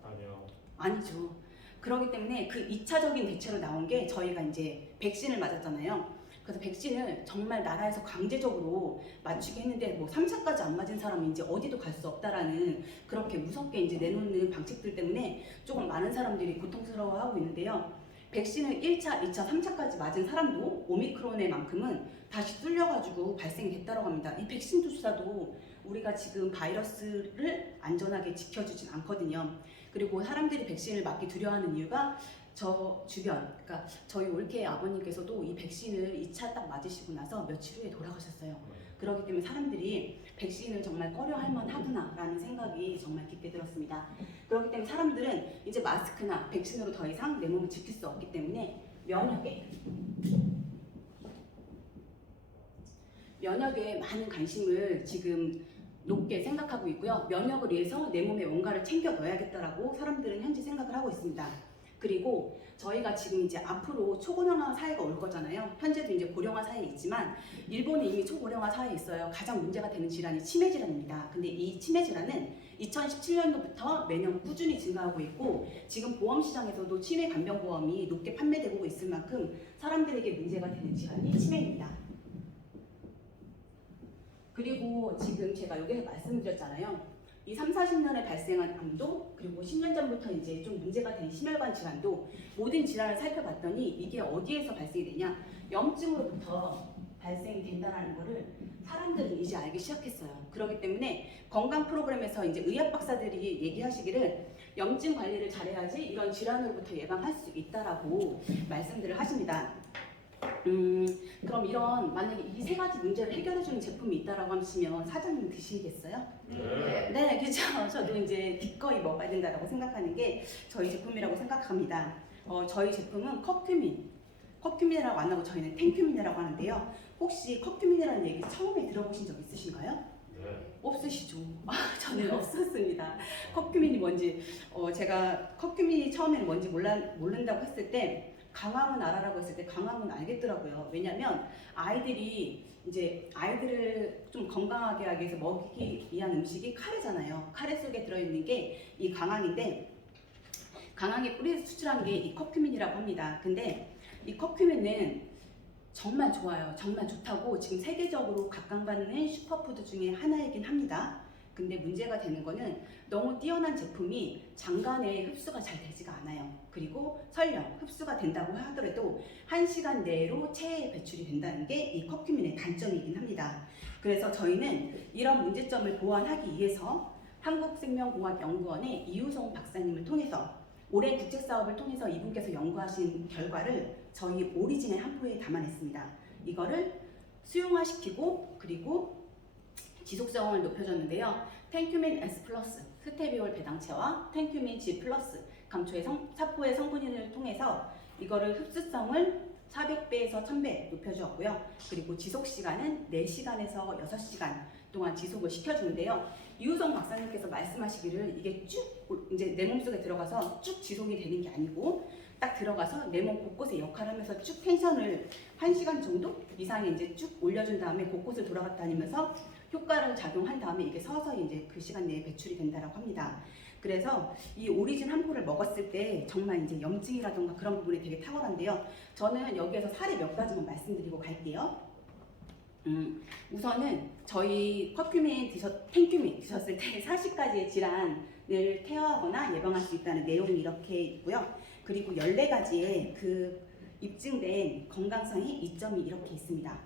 아니요. 아니죠. 그렇기 때문에 그 2차적인 대체로 나온 게 저희가 이제 백신을 맞았잖아요. 그래서 백신을 정말 나라에서 강제적으로 맞추게 했는데 뭐 3차까지 안 맞은 사람이 이제 어디도 갈 수 없다라는 그렇게 무섭게 이제 내놓는 방식들 때문에 조금 많은 사람들이 고통스러워하고 있는데요. 백신을 1차, 2차, 3차까지 맞은 사람도 오미크론의 만큼은 다시 뚫려가지고 발생이 됐다고 합니다. 이 백신 주사도 우리가 지금 바이러스를 안전하게 지켜주진 않거든요. 그리고 사람들이 백신을 맞기 두려워하는 이유가 저 주변, 그러니까 저희 올케 아버님께서도 이 백신을 2차 딱 맞으시고 나서 며칠 후에 돌아가셨어요. 그렇기 때문에 사람들이 백신을 정말 꺼려할 만하구나라는 생각이 정말 깊게 들었습니다. 그렇기 때문에 사람들은 이제 마스크나 백신으로 더 이상 내 몸을 지킬 수 없기 때문에 면역에 많은 관심을 지금 높게 생각하고 있고요. 면역을 위해서 내 몸에 뭔가를 챙겨 넣어야겠다라고 사람들은 현재 생각을 하고 있습니다. 그리고 저희가 지금 이제 앞으로 초고령화 사회가 올 거잖아요. 현재도 이제 고령화 사회에 있지만 일본이 이미 초고령화 사회에 있어요. 가장 문제가 되는 질환이 치매 질환입니다. 근데 이 치매 질환은 2017년도부터 매년 꾸준히 증가하고 있고 지금 보험 시장에서도 치매 간병 보험이 높게 판매되고 있을 만큼 사람들에게 문제가 되는 질환이 치매입니다. 그리고 지금 제가 여기서 말씀드렸잖아요. 이 3, 40년에 발생한 암도 그리고 10년 전부터 이제 좀 문제가 된 심혈관 질환도 모든 질환을 살펴봤더니 이게 어디에서 발생이 되냐? 염증으로부터 발생이 된다는 거를 사람들은 이제 알기 시작했어요. 그렇기 때문에 건강 프로그램에서 이제 의학 박사들이 얘기하시기를 염증 관리를 잘해야지 이런 질환으로부터 예방할 수 있다라고 말씀들을 하십니다. 그럼 이런 만약에 이 세 가지 문제를 해결해주는 제품이 있다라고 하시면 사장님 드시겠어요? 네, 그렇죠. 저도 이제 기꺼이 먹어야 된다라고 생각하는 게 저희 제품이라고 생각합니다. 저희 제품은 커큐민이라고 안 하고 저희는 탱큐민이라고 하는데요. 혹시 커큐민이라는 얘기 처음에 들어보신 적 있으신가요? 네. 없으시죠? 저는 없었습니다. 커큐민이 뭔지 제가 커큐민이 처음에는 뭔지 모른다고 했을 때 강황은 알아라고 했을 때 강황은 알겠더라고요. 왜냐면 아이들을 좀 건강하게 하기 위해서 먹이기 위한 음식이 카레잖아요. 카레 속에 들어있는 게 이 강황인데 강황의 뿌리에서 추출한 게 이 커큐민이라고 합니다. 근데 이 커큐민은 정말 좋아요. 정말 좋다고 지금 세계적으로 각광받는 슈퍼푸드 중에 하나이긴 합니다. 근데 문제가 되는 거는 너무 뛰어난 제품이 장간에 흡수가 잘 되지가 않아요. 그리고 설령 흡수가 된다고 하더라도 1시간 내로 체에 배출이 된다는 게 이 커큐민의 단점이긴 합니다. 그래서 저희는 이런 문제점을 보완하기 위해서 한국생명공학연구원의 이우성 박사님을 통해서 올해 국책사업을 통해서 이분께서 연구하신 결과를 저희 오리진의 한 포에 담아냈습니다. 이거를 수용화시키고 그리고 지속성을 높여줬는데요. 탱큐민 S 플러스, 스테비올 배당체와 탱큐민 G 플러스 감초의 사포의 성분을 통해서 이거를 흡수성을 400배에서 1000배 높여주었고요. 그리고 지속 시간은 4시간에서 6시간 동안 지속을 시켜주는데요. 이우성 박사님께서 말씀하시기를 이게 쭉 이제 내 몸속에 들어가서 쭉 지속이 되는 게 아니고 딱 들어가서 내 몸 곳곳에 역할을 하면서 쭉 텐션을 1시간 정도 이상에 이제 쭉 올려준 다음에 곳곳을 돌아갔다 다니면서 효과를 작용한 다음에 이게 서서히 이제 그 시간 내에 배출이 된다라고 합니다. 그래서 이 오리진 한 포를 먹었을 때 정말 이제 염증이라던가 그런 부분이 되게 탁월한데요. 저는 여기에서 사례 몇 가지만 말씀드리고 갈게요. 우선은 저희 탱큐민 드셨을 때 40가지의 질환을 케어하거나 예방할 수 있다는 내용이 이렇게 있고요. 그리고 14가지의 그 입증된 건강상의 이점이 이렇게 있습니다.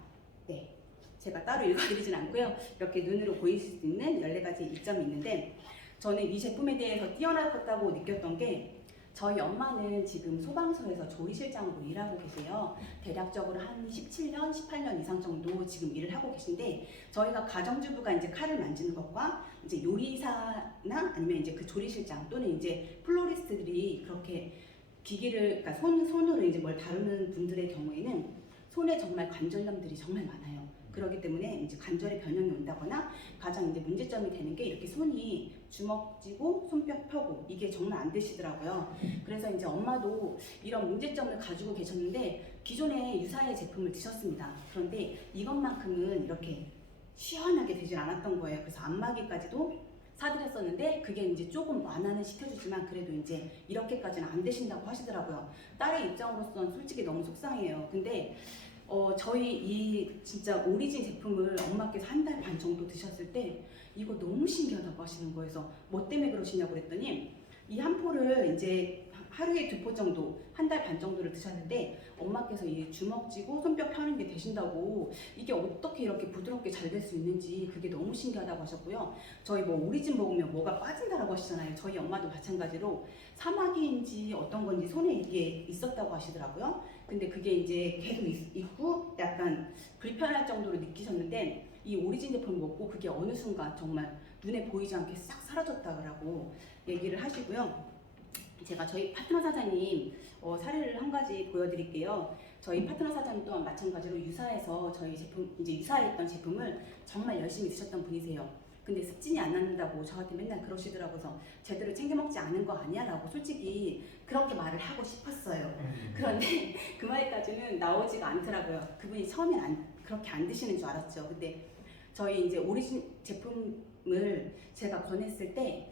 네, 제가 따로 읽어드리진 않고요. 이렇게 눈으로 보이실 수 있는 14가지의 이점이 있는데 저는 이 제품에 대해서 뛰어나다고 느꼈던 게 저희 엄마는 지금 소방서에서 조리실장으로 일하고 계세요. 대략적으로 한 17년, 18년 이상 정도 지금 일을 하고 계신데, 저희가 가정주부가 이제 칼을 만지는 것과 이제 요리사나 아니면 이제 그 조리실장 또는 이제 플로리스트들이 그렇게 기기를, 그러니까 손으로 이제 뭘 다루는 분들의 경우에는 손에 정말 관절염들이 정말 많아요. 그렇기 때문에 이제 관절에 변형이 온다거나 가장 이제 문제점이 되는 게 이렇게 손이 주먹 쥐고 손뼉 펴고 이게 정말 안 되시더라고요. 그래서 이제 엄마도 이런 문제점을 가지고 계셨는데 기존에 유사의 제품을 드셨습니다. 그런데 이것만큼은 이렇게 시원하게 되질 않았던 거예요. 그래서 안마기까지도 사드렸었는데 그게 이제 조금 완화는 시켜주지만 그래도 이제 이렇게까지는 안 되신다고 하시더라고요. 딸의 입장으로서는 솔직히 너무 속상해요. 근데 저희 이 진짜 오리진 제품을 엄마께서 한 달 반 정도 드셨을 때 이거 너무 신기하다고 하시는 거여서 뭐 때문에 그러시냐고 그랬더니 이 한 포를 이제 하루에 2포 정도, 한 달 반 정도를 드셨는데 엄마께서 이 주먹 쥐고 손뼉 펴는 게 되신다고 이게 어떻게 이렇게 부드럽게 잘 될 수 있는지 그게 너무 신기하다고 하셨고요. 저희 뭐 오리진 먹으면 뭐가 빠진다라고 하시잖아요. 저희 엄마도 마찬가지로 사마귀인지 어떤 건지 손에 이게 있었다고 하시더라고요. 근데 그게 이제 계속 있고 약간 불편할 정도로 느끼셨는데 이 오리진 제품 먹고 그게 어느 순간 정말 눈에 보이지 않게 싹 사라졌다고 얘기를 하시고요. 제가 저희 파트너 사장님 사례를 한 가지 보여드릴게요. 저희 파트너 사장님 또한 마찬가지로 유사해서 저희 제품 이제 유사했던 제품을 정말 열심히 드셨던 분이세요. 근데 습진이 안 낫는다고 저한테 맨날 그러시더라고요. 그래서 제대로 챙겨 먹지 않은 거 아니야라고 솔직히 그렇게 말을 하고 싶었어요. 그런데 그 말까지는 나오지가 않더라고요. 그분이 처음엔 그렇게 안 드시는 줄 알았죠. 근데 저희 이제 오리진 제품을 제가 권했을 때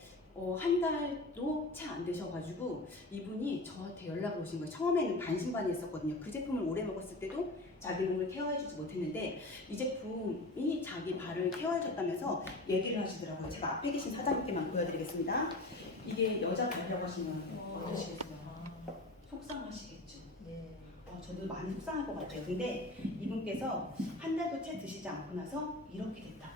한 달도 채 안 되셔가지고 이분이 저한테 연락을 오신 거예요. 처음에는 반신반의했었거든요. 그 제품을 오래 먹었을 때도 자기 몸을 케어해주지 못했는데 이 제품이 자기 발을 케어해줬다면서 얘기를 하시더라고요. 제가 앞에 계신 사장님께만 보여드리겠습니다. 이게 여자 발이라고 하시면 어떠시겠어요? 속상하시겠죠? 네. 저도 많이 속상할 것 같아요. 근데 이분께서 한 달도 채 드시지 않고 나서 이렇게 됐다.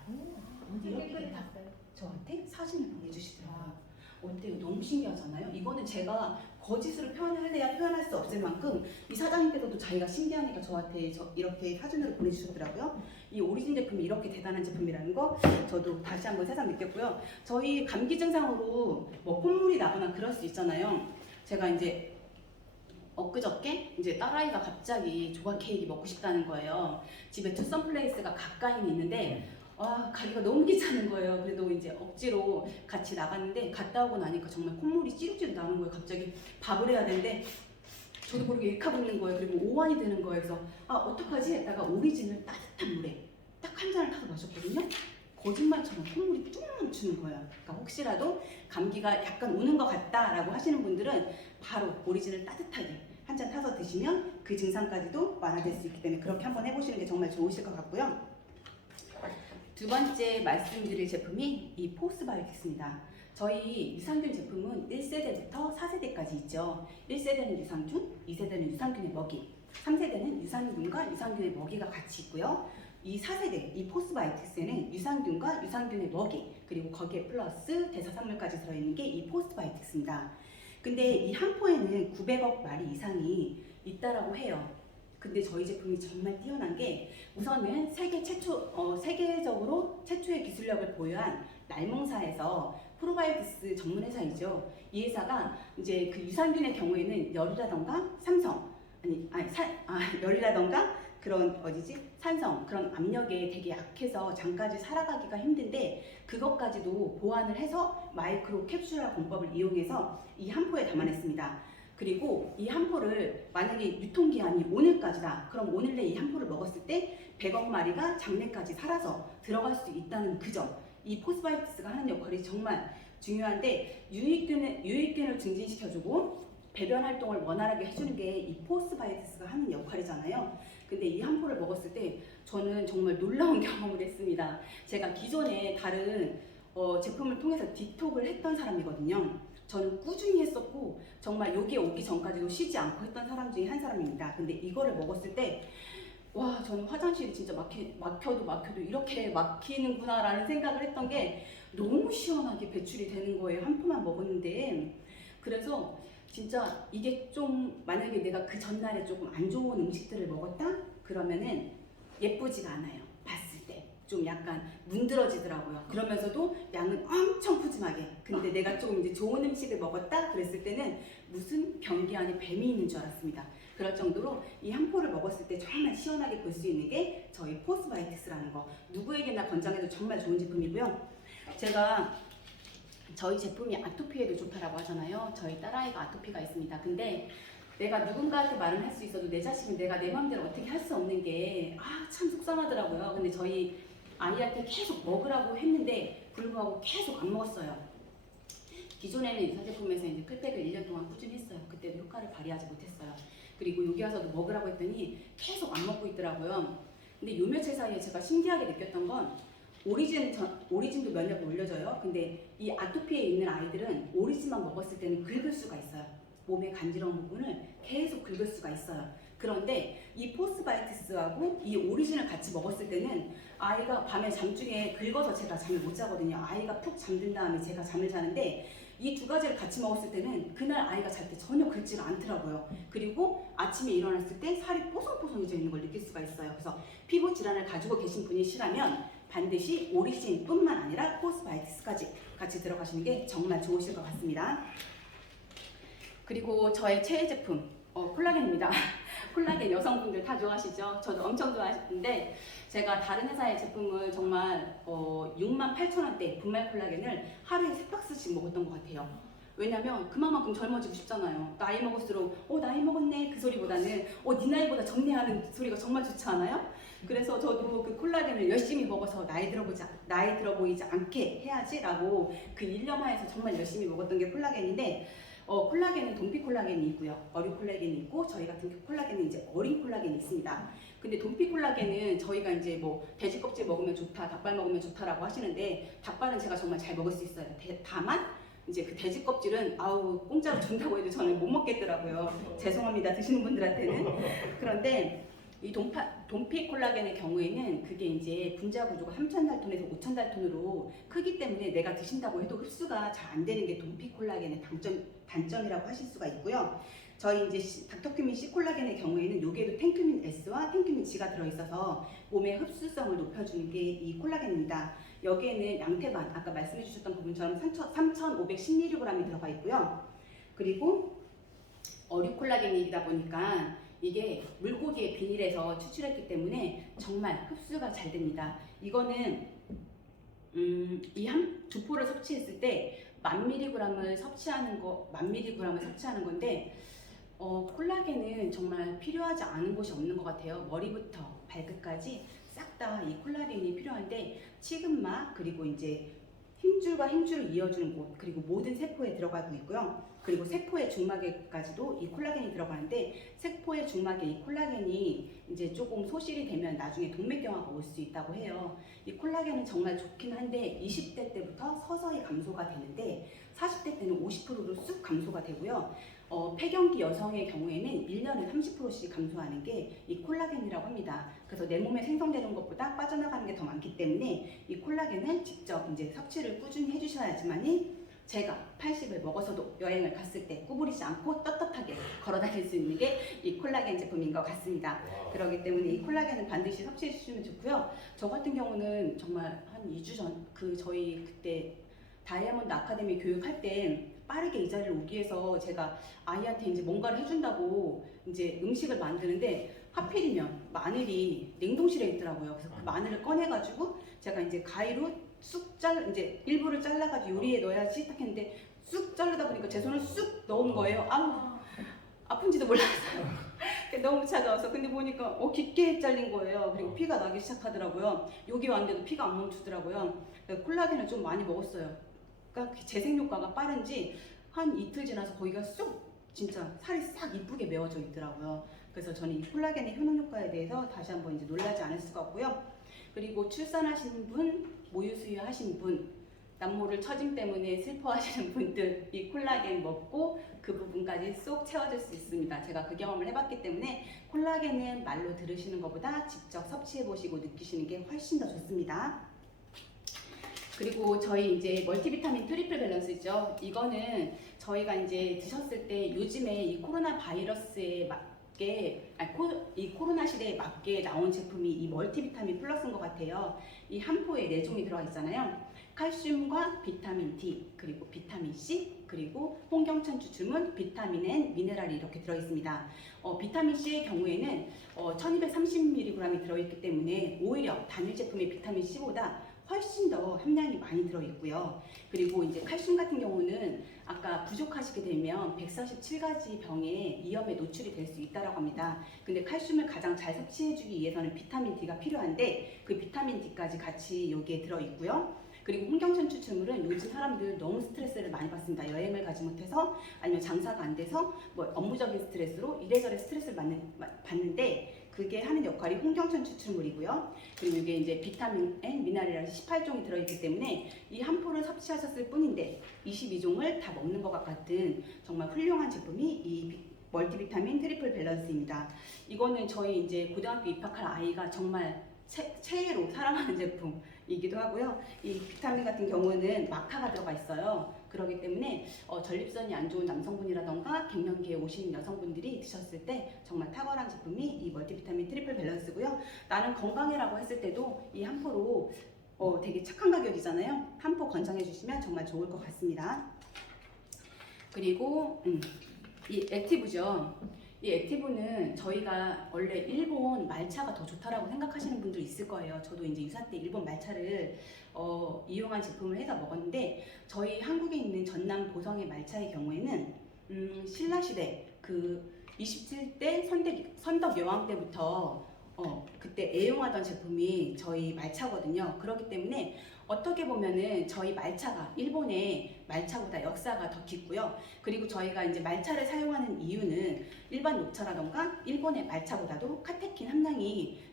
이렇게 됐다. 저한테 사진을 보내주시더라고요. 어때요? 너무 신기하잖아요? 이거는 제가 거짓으로 표현할래야 표현할 수 없을 만큼 이 사장님께서도 자기가 신기하니까 저한테 이렇게 사진으로 보내주셨더라고요. 이 오리진 제품이 이렇게 대단한 제품이라는 거 저도 다시 한번 새삼 느꼈고요. 저희 감기 증상으로 뭐 콧물이 나거나 그럴 수 있잖아요. 제가 이제 엊그저께 이제 딸아이가 갑자기 조각 케이크 먹고 싶다는 거예요. 집에 투썸 플레이스가 가까이는 있는데 가기가 너무 귀찮은 거예요. 그래도 이제 억지로 같이 나갔는데 갔다 오고 나니까 정말 콧물이 찌룩찌룩 나는 거예요. 갑자기 밥을 해야 되는데 저도 모르게 일카붙는 거예요. 그리고 오한이 되는 거예요. 그래서 어떡하지? 했다가 오리진을 따뜻한 물에 딱 한 잔을 타서 마셨거든요. 거짓말처럼 콧물이 뚝 멈추는 거예요. 그러니까 혹시라도 감기가 약간 오는 것 같다라고 하시는 분들은 바로 오리진을 따뜻하게 한 잔 타서 드시면 그 증상까지도 완화될 수 있기 때문에 그렇게 한번 해보시는 게 정말 좋으실 것 같고요. 두 번째 말씀드릴 제품이 이 포스바이오틱스입니다. 저희 유산균 제품은 1세대부터 4세대까지 있죠. 1세대는 유산균, 2세대는 유산균의 먹이, 3세대는 유산균과 유산균의 먹이가 같이 있고요. 이 4세대, 이 포스바이오틱스에는 유산균과 유산균의 먹이, 그리고 거기에 플러스 대사산물까지 들어있는 게 이 포스바이오틱스입니다. 근데 이 한 포에는 900억 마리 이상이 있다라고 해요. 근데 저희 제품이 정말 뛰어난 게 우선은 세계적으로 최초의 기술력을 보유한 날몽사에서 프로바이오틱스 전문 회사이죠. 이 회사가 이제 그 유산균의 경우에는 열이라던가 열이라던가 그런 산성 그런 압력에 되게 약해서 잠까지 살아가기가 힘든데 그것까지도 보완을 해서 마이크로 캡슐화 공법을 이용해서 이 한 포에 담아냈습니다. 그리고 이 한 포를 만약에 유통기한이 오늘까지다. 그럼 오늘 내 이 한 포를 먹었을 때 100억 마리가 장내까지 살아서 들어갈 수 있다는 그 점. 이 포스바이오틱스가 하는 역할이 정말 중요한데 유익균을 증진시켜주고 배변 활동을 원활하게 해주는 게 이 포스바이오틱스가 하는 역할이잖아요. 근데 이 한 포를 먹었을 때 저는 정말 놀라운 경험을 했습니다. 제가 기존에 다른 제품을 통해서 디톡을 했던 사람이거든요. 저는 꾸준히 했었고 정말 여기에 오기 전까지도 쉬지 않고 했던 사람 중에 한 사람입니다. 근데 이거를 먹었을 때 저는 화장실이 진짜 막혀도 이렇게 막히는구나 라는 생각을 했던 게 너무 시원하게 배출이 되는 거예요. 한 포만 먹었는데. 그래서 진짜 이게 좀 만약에 내가 그 전날에 조금 안 좋은 음식들을 먹었다? 그러면은 예쁘지가 않아요. 봤을 때. 좀 약간 문드러지더라고요. 그러면서도 양은 엄청 푸짐하게. 근데 내가 조금 이제 좋은 음식을 먹었다? 그랬을 때는 무슨 변기 안에 뱀이 있는 줄 알았습니다. 그럴 정도로 이 한 포를 먹었을 때 정말 시원하게 볼 수 있는 게 저희 포스바이틱스라는 거. 누구에게나 권장해도 정말 좋은 제품이고요. 제가 저희 제품이 아토피에도 좋다라고 하잖아요. 저희 딸아이가 아토피가 있습니다. 근데 내가 누군가한테 말은 할 수 있어도 내 자식은 내가 내 마음대로 어떻게 할 수 없는 게 참 속상하더라고요. 근데 저희 아이한테 계속 먹으라고 했는데 불구하고 계속 안 먹었어요. 기존에는 유사 제품에서 이제 클팩을 1년 동안 꾸준히 했어요. 그때도 효과를 발휘하지 못했어요. 그리고 여기 와서도 먹으라고 했더니 계속 안 먹고 있더라고요. 근데 요 며칠 사이에 제가 신기하게 느꼈던 건 오리진도 면역이 올려져요. 근데 이 아토피에 있는 아이들은 오리진만 먹었을 때는 긁을 수가 있어요. 몸의 간지러운 부분을 계속 긁을 수가 있어요. 그런데 이 포스바이티스하고 이 오리진을 같이 먹었을 때는 아이가 밤에 잠중에 긁어서 제가 잠을 못 자거든요. 아이가 푹 잠든 다음에 제가 잠을 자는데 이 두 가지를 같이 먹었을 때는 그날 아이가 잘 때 전혀 긁지가 않더라고요. 그리고 아침에 일어났을 때 살이 뽀송뽀송해져 있는 걸 느낄 수가 있어요. 그래서 피부 질환을 가지고 계신 분이시라면 반드시 오리진뿐만 아니라 포스바이티스까지 같이 들어가시는 게 정말 좋으실 것 같습니다. 그리고 저의 최애 제품 콜라겐입니다. 콜라겐 여성분들 다 좋아하시죠? 저도 엄청 좋아하시는데 제가 다른 회사의 제품을 정말 68,000원대 분말 콜라겐을 하루에 3박스씩 먹었던 것 같아요. 왜냐면 그만큼 젊어지고 싶잖아요. 나이 먹을수록 나이 먹었네 그 소리보다는 네 나이보다 젊네 하는 소리가 정말 좋지 않아요? 그래서 저도 그 콜라겐을 열심히 먹어서 나이 들어 보이지 않게 해야지라고 그 일념하에서 정말 열심히 먹었던 게 콜라겐인데 콜라겐은 동피 콜라겐이 있고요. 어류 콜라겐이 있고 저희 같은 콜라겐은 이제 어린 콜라겐이 있습니다. 근데 동피 콜라겐은 저희가 이제 뭐 돼지 껍질 먹으면 좋다, 닭발 먹으면 좋다라고 하시는데 닭발은 제가 정말 잘 먹을 수 있어요. 다만 이제 그 돼지 껍질은 공짜로 준다고 해도 저는 못 먹겠더라고요. 죄송합니다 드시는 분들한테는. 그런데 이 동피 콜라겐의 경우에는 그게 이제 분자 구조가 3,000달톤에서 5,000달톤으로 크기 때문에 내가 드신다고 해도 흡수가 잘 안 되는 게 동피 콜라겐의 단점이라고 하실 수가 있고요. 저희 이제 닥터큐민 C 콜라겐의 경우에는 여기에도 텐큐민 S와 텐큐민 G가 들어있어서 몸의 흡수성을 높여주는 게 이 콜라겐입니다. 여기에는 양태반, 아까 말씀해 주셨던 부분처럼 3,510mg이 들어가 있고요. 그리고 어류 콜라겐이다 보니까 이게 물고기의 비닐에서 추출했기 때문에 정말 흡수가 잘 됩니다. 이거는 이 두 포를 섭취했을 때 1000mg을 섭취하는 건데 콜라겐은 정말 필요하지 않은 곳이 없는 것 같아요. 머리부터 발끝까지 싹 다 이 콜라겐이 필요한데 치근막 그리고 이제 힘줄과 힘줄을 이어주는 곳 그리고 모든 세포에 들어가고 있고요. 그리고 세포의 중막에까지도 이 콜라겐이 들어가는데 세포의 중막에 이 콜라겐이 이제 조금 소실이 되면 나중에 동맥경화가 올 수 있다고 해요. 이 콜라겐은 정말 좋긴 한데 20대 때부터 서서히 감소가 되는데 40대 때는 50%로 쑥 감소가 되고요. 폐경기 여성의 경우에는 1년에 30%씩 감소하는 게 이 콜라겐이라고 합니다. 그래서 내 몸에 생성되는 것보다 빠져나가는 게 더 많기 때문에 이 콜라겐을 직접 이제 섭취를 꾸준히 해주셔야지만이 제가 80을 먹어서도 여행을 갔을 때 구부리지 않고 떳떳하게 걸어 다닐 수 있는 게 이 콜라겐 제품인 것 같습니다. 그렇기 때문에 이 콜라겐은 반드시 섭취해 주시면 좋고요. 저 같은 경우는 정말 한 2주 전 저희 그때 다이아몬드 아카데미 교육할 때 빠르게 이 자리를 오기 위해서 제가 아이한테 이제 뭔가를 해준다고 이제 음식을 만드는데 하필이면 마늘이 냉동실에 있더라고요. 그래서 그 마늘을 꺼내가지고 제가 이제 가위로 이제 일부를 잘라가지고 요리에 넣어야지 딱 했는데 쑥 자르다 보니까 제 손을 쑥 넣은 거예요. 아픈지도 몰랐어요. 너무 차가워서. 근데 보니까 깊게 잘린 거예요. 그리고 피가 나기 시작하더라고요. 여기 왔는데도 피가 안 멈추더라고요. 콜라겐을 좀 많이 먹었어요. 그러니까 재생 효과가 빠른지 한 이틀 지나서 거기가 쑥 진짜 살이 싹 이쁘게 메워져 있더라고요. 그래서 저는 이 콜라겐의 효능 효과에 대해서 다시 한번 이제 놀라지 않을 수가 없고요. 그리고 출산하신 분, 모유 수유하신 분, 남모를 처짐 때문에 슬퍼하시는 분들 이 콜라겐 먹고 그 부분까지 쏙 채워줄 수 있습니다. 제가 그 경험을 해봤기 때문에 콜라겐은 말로 들으시는 것보다 직접 섭취해보시고 느끼시는 게 훨씬 더 좋습니다. 그리고 저희 이제 멀티비타민 트리플 밸런스죠. 이거는 저희가 이제 드셨을 때 요즘에 이 코로나 바이러스에 맞게, 이 코로나 시대에 맞게 나온 제품이 이 멀티비타민 플러스인 것 같아요. 이 한 포에 4종이 들어가 있잖아요. 칼슘과 비타민 D, 그리고 비타민 C, 그리고 홍경천 추출물, 비타민 N, 미네랄이 이렇게 들어있습니다. 비타민 C의 경우에는 1230mg이 들어있기 때문에 오히려 단일 제품의 비타민 C보다 훨씬 더 함량이 많이 들어있고요. 그리고 이제 칼슘 같은 경우는 아까 부족하시게 되면 147가지 병의 위험에 노출이 될 수 있다고 합니다. 근데 칼슘을 가장 잘 섭취해주기 위해서는 비타민 D가 필요한데 그 비타민 D까지 같이 여기에 들어있고요. 그리고 홍경천 추출물은 요즘 사람들 너무 스트레스를 많이 받습니다. 여행을 가지 못해서 아니면 장사가 안 돼서 뭐 업무적인 스트레스로 이래저래 스트레스를 받는데 그게 하는 역할이 홍경천 추출물이고요. 그리고 이게 이제 비타민 N, 미네랄이 18종이 들어있기 때문에 이 한 포를 섭취하셨을 뿐인데 22종을 다 먹는 것 같은 정말 훌륭한 제품이 이 멀티비타민 트리플 밸런스입니다. 이거는 저희 이제 고등학교 입학할 아이가 정말 최애로 사랑하는 제품이기도 하고요. 이 비타민 같은 경우는 마카가 들어가 있어요. 그렇기 때문에 전립선이 안 좋은 남성분이라던가 갱년기에 오시는 여성분들이 드셨을 때 정말 탁월한 제품이 이 멀티비타민 트리플 밸런스고요. 나는 건강해라고 했을 때도 이 한 포로 되게 착한 가격이잖아요. 한 포 권장해 주시면 정말 좋을 것 같습니다. 그리고 이 액티브죠. 이 액티브는 저희가 원래 일본 말차가 더 좋다라고 생각하시는 분들 있을 거예요. 저도 이제 유사 때 일본 말차를 이용한 제품을 해서 먹었는데 저희 한국에 있는 전남 보성의 말차의 경우에는 신라시대 그 27대 선덕 여왕 때부터 그때 애용하던 제품이 저희 말차거든요. 그렇기 때문에 어떻게 보면은 저희 말차가 일본의 말차보다 역사가 더 깊고요. 그리고 저희가 이제 말차를 사용하는 이유는 일반 녹차라던가 일본의 말차보다도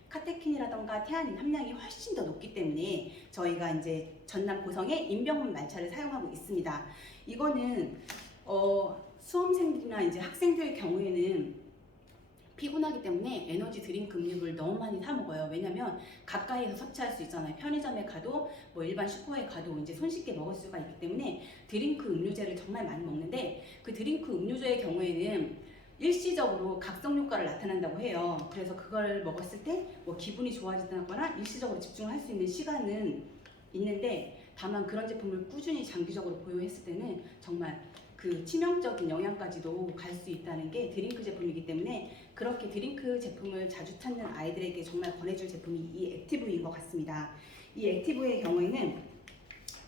카테킨이라던가 태아닌 함량이 훨씬 더 높기 때문에 저희가 이제 전남 고성의 인병문 말차를 사용하고 있습니다. 이거는 수험생들이나 이제 학생들 경우에는 피곤하기 때문에 에너지 드링크 음료를 너무 많이 사 먹어요. 왜냐면 가까이서 섭취할 수 있잖아요. 편의점에 가도 뭐 일반 슈퍼에 가도 이제 손쉽게 먹을 수가 있기 때문에 드링크 음료제를 정말 많이 먹는데 그 드링크 음료제의 경우에는 일시적으로 각성 효과를 나타난다고 해요. 그래서 그걸 먹었을 때 뭐 기분이 좋아진다거나 일시적으로 집중할 수 있는 시간은 있는데 다만 그런 제품을 꾸준히 장기적으로 보유했을 때는 정말 그 치명적인 영향까지도 갈 수 있다는 게 드링크 제품이기 때문에 그렇게 드링크 제품을 자주 찾는 아이들에게 정말 권해줄 제품이 이 액티브인 것 같습니다. 이 액티브의 경우에는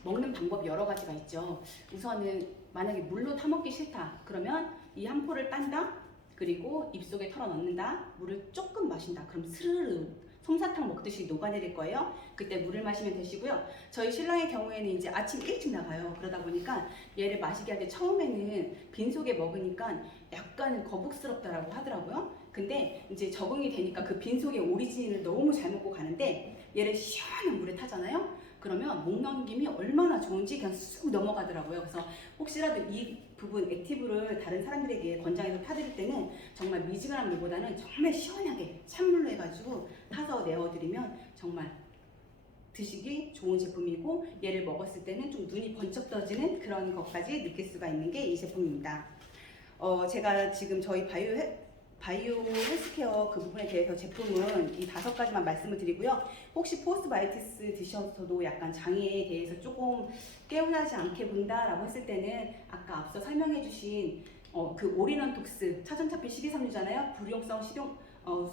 먹는 방법이 여러 가지가 있죠. 우선은 만약에 물로 타먹기 싫다 그러면 이 한 포를 딴다 그리고 입속에 털어 넣는다 물을 조금 마신다 그럼 스르르 솜사탕 먹듯이 녹아내릴 거예요. 그때 물을 마시면 되시고요. 저희 신랑의 경우에는 이제 아침 일찍 나가요. 그러다 보니까 얘를 마시게 할 때 처음에는 빈속에 먹으니까 약간 거북스럽다라고 하더라고요. 근데 이제 적응이 되니까 그 빈속의 오리진을 너무 잘 먹고 가는데 얘를 시원한 물에 타잖아요. 그러면 목 넘김이 얼마나 좋은지 그냥 쑥 넘어가더라고요. 그래서 혹시라도 이 부분 액티브를 다른 사람들에게 권장해서 타드릴 때는 정말 미지근한 물보다는 정말 시원하게 찬물로 해가지고 타서 내어드리면 정말 드시기 좋은 제품이고 얘를 먹었을 때는 좀 눈이 번쩍 떠지는 그런 것까지 느낄 수가 있는 게 이 제품입니다. 제가 지금 저희 바이오 헬스케어 그 부분에 대해서 제품은 이 5가지만 말씀을 드리고요. 혹시 포스트바이오티스 드셔서도 약간 장애에 대해서 조금 깨어나지 않게 본다라고 했을 때는 아까 앞서 설명해 주신 그 올인원톡스 차전차필 식이섬유잖아요.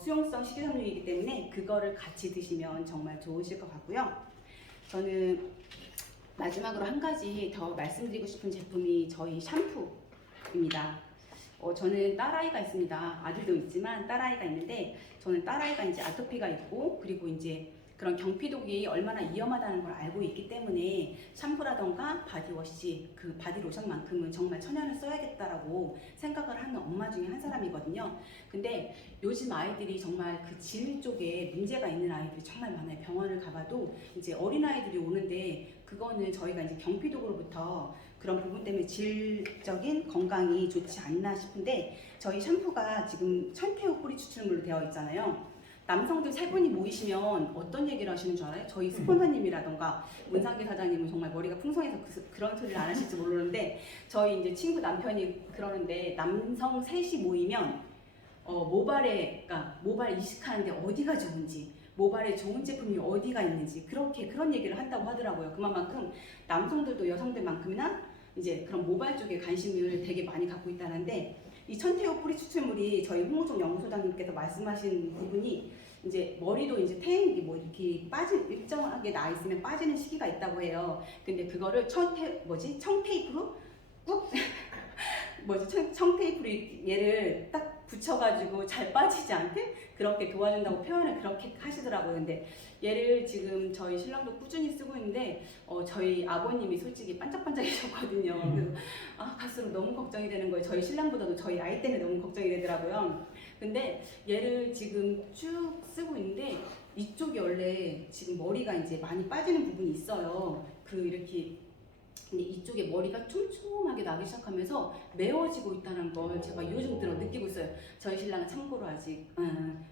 수용성 식이섬유이기 때문에 그거를 같이 드시면 정말 좋으실 것 같고요. 저는 마지막으로 한 가지 더 말씀드리고 싶은 제품이 저희 샴푸입니다. 저는 딸아이가 있습니다. 아들도 있지만 딸아이가 있는데 저는 딸아이가 이제 아토피가 있고 그리고 이제 그런 경피독이 얼마나 위험하다는 걸 알고 있기 때문에 샴푸라던가 바디워시, 그 바디로션만큼은 정말 천연을 써야겠다라고 생각을 하는 엄마 중에 한 사람이거든요. 근데 요즘 아이들이 정말 그 질 쪽에 문제가 있는 아이들이 정말 많아요. 병원을 가봐도 이제 어린아이들이 오는데 그거는 저희가 이제 경피독으로부터 그런 부분 때문에 질적인 건강이 좋지 않나 싶은데 저희 샴푸가 지금 천태우 뿌리 추출물로 되어 있잖아요. 남성들 세 분이 모이시면 어떤 얘기를 하시는 줄 알아요? 저희 스폰서님이라던가 문상기 사장님은 정말 머리가 풍성해서 그런 소리를 안 하실지 모르는데 저희 이제 친구 남편이 그러는데 남성 셋이 모이면 그러니까 모발 이식하는데 어디가 좋은지 모발에 좋은 제품이 어디가 있는지 그런 얘기를 한다고 하더라고요. 그만큼 남성들도 여성들만큼이나 이제 그런 모발 쪽에 관심을 되게 많이 갖고 있다는데 이 천태호 뿌리 추출물이 저희 홍우종 연구소장님께서 말씀하신 부분이 이제 머리도 이제 태행이 뭐 이렇게 일정하게 나 있으면 빠지는 시기가 있다고 해요. 근데 그거를 청테이프로 꾹 청테이프로 얘를 딱 붙여가지고 잘 빠지지 않게 그렇게 도와준다고 표현을 그렇게 하시더라고요. 근데 얘를 지금 저희 신랑도 꾸준히 쓰고 있는데 저희 아버님이 솔직히 반짝반짝해졌거든요. 그래서 갈수록 너무 걱정이 되는 거예요. 저희 신랑보다도 저희 아이 때문에 너무 걱정이 되더라고요. 근데 얘를 지금 쭉 쓰고 있는데 이쪽이 원래 지금 머리가 이제 많이 빠지는 부분이 있어요. 이렇게 근데 이쪽에 머리가 촘촘하게 나기 시작하면서 메워지고 있다는 걸 제가 요즘 들어 느끼고 있어요. 저희 신랑은 참고로 아직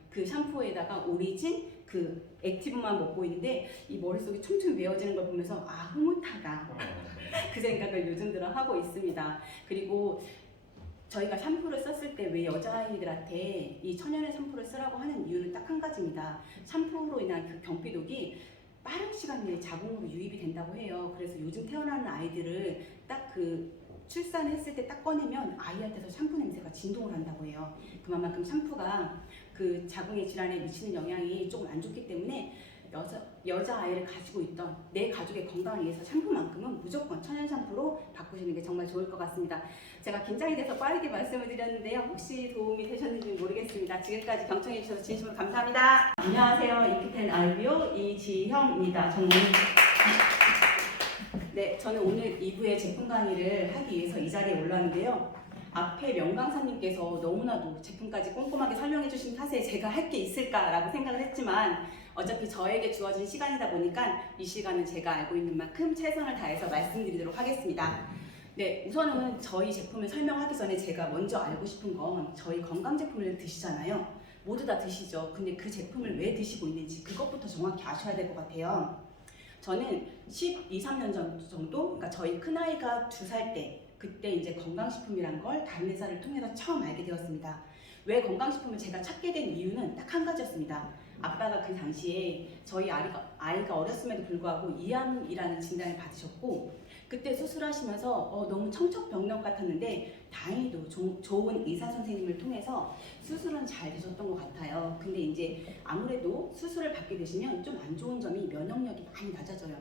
그 샴푸에다가 오리진 그 액티브만 먹고 있는데 이 머릿속이 촘촘히 메워지는 걸 보면서 흐뭇하다 그 생각을 요즘 들어 하고 있습니다. 그리고 저희가 샴푸를 썼을 때 왜 여자아이들한테 이 천연의 샴푸를 쓰라고 하는 이유는 딱 한 가지입니다. 샴푸로 인한 그 경피독이 빠른 시간 내에 자궁으로 유입이 된다고 해요. 그래서 요즘 태어나는 아이들을 딱 출산했을 때 딱 꺼내면 아이한테서 샴푸 냄새가 진동을 한다고 해요. 그만큼 샴푸가 그 자궁의 질환에 미치는 영향이 조금 안 좋기 때문에 여자아이를 가지고 있던 내 가족의 건강을 위해서 샴푸만큼은 무조건 천연 샴푸로 바꾸시는 게 정말 좋을 것 같습니다. 제가 긴장이 돼서 빠르게 말씀을 드렸는데요. 혹시 도움이 되셨는지 모르겠습니다. 지금까지 경청해 주셔서 진심으로 감사합니다. 안녕하세요. 이피텐 알비오 이지형입니다. 네, 저는 오늘 2부의 제품 강의를 하기 위해서 이 자리에 올랐는데요. 앞에 명강사님께서 너무나도 제품까지 꼼꼼하게 설명해 주신 탓에 제가 할 게 있을까라고 생각을 했지만 어차피 저에게 주어진 시간이다 보니까 이 시간은 제가 알고 있는 만큼 최선을 다해서 말씀드리도록 하겠습니다. 네, 우선은 저희 제품을 설명하기 전에 제가 먼저 알고 싶은 건 저희 건강 제품을 드시잖아요. 모두 다 드시죠. 근데 그 제품을 왜 드시고 있는지 그것부터 정확히 아셔야 될 것 같아요. 저는 12, 13년 전 정도, 그러니까 저희 큰아이가 2살 때 그때 이제 건강식품이란 걸 다른 회사를 통해서 처음 알게 되었습니다. 왜 건강식품을 제가 찾게 된 이유는 딱 한 가지였습니다. 아빠가 그 당시에 저희 아이가 어렸음에도 불구하고 이암이라는 진단을 받으셨고 그때 수술하시면서 너무 청첩병력 같았는데 다행히도 좋은 의사 선생님을 통해서 수술은 잘 되셨던 것 같아요. 근데 이제 아무래도 수술을 받게 되시면 좀 안 좋은 점이 면역력이 많이 낮아져요.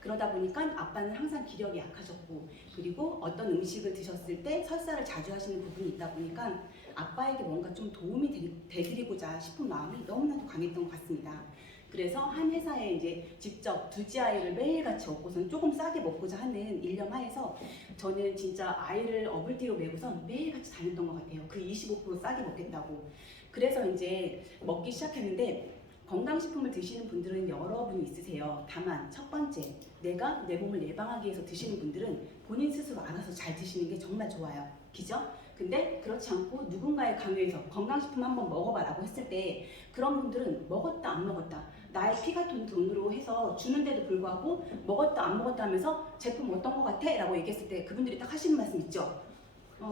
그러다 보니까 아빠는 항상 기력이 약하셨고 그리고 어떤 음식을 드셨을 때 설사를 자주 하시는 부분이 있다 보니까 아빠에게 뭔가 좀 도움이 되드리고자 싶은 마음이 너무나도 강했던 것 같습니다. 그래서 한 회사에 이제 직접 둘째 아이를 매일같이 업고선 조금 싸게 먹고자 하는 일념 하에서 저는 진짜 아이를 어불띠로 메고선 매일같이 다녔던 것 같아요. 그 25% 싸게 먹겠다고. 그래서 이제 먹기 시작했는데 건강식품을 드시는 분들은 여러분이 있으세요. 다만 첫 번째, 내가 내 몸을 예방하기 위해서 드시는 분들은 본인 스스로 알아서 잘 드시는 게 정말 좋아요. 그죠? 근데 그렇지 않고 누군가의 강요에서 건강식품 한번 먹어봐라고 했을 때 그런 분들은 먹었다 안 먹었다 나의 피가 돈으로 해서 주는데도 불구하고 먹었다 안 먹었다 하면서 제품 어떤 거 같아? 라고 얘기했을 때 그분들이 딱 하시는 말씀 있죠?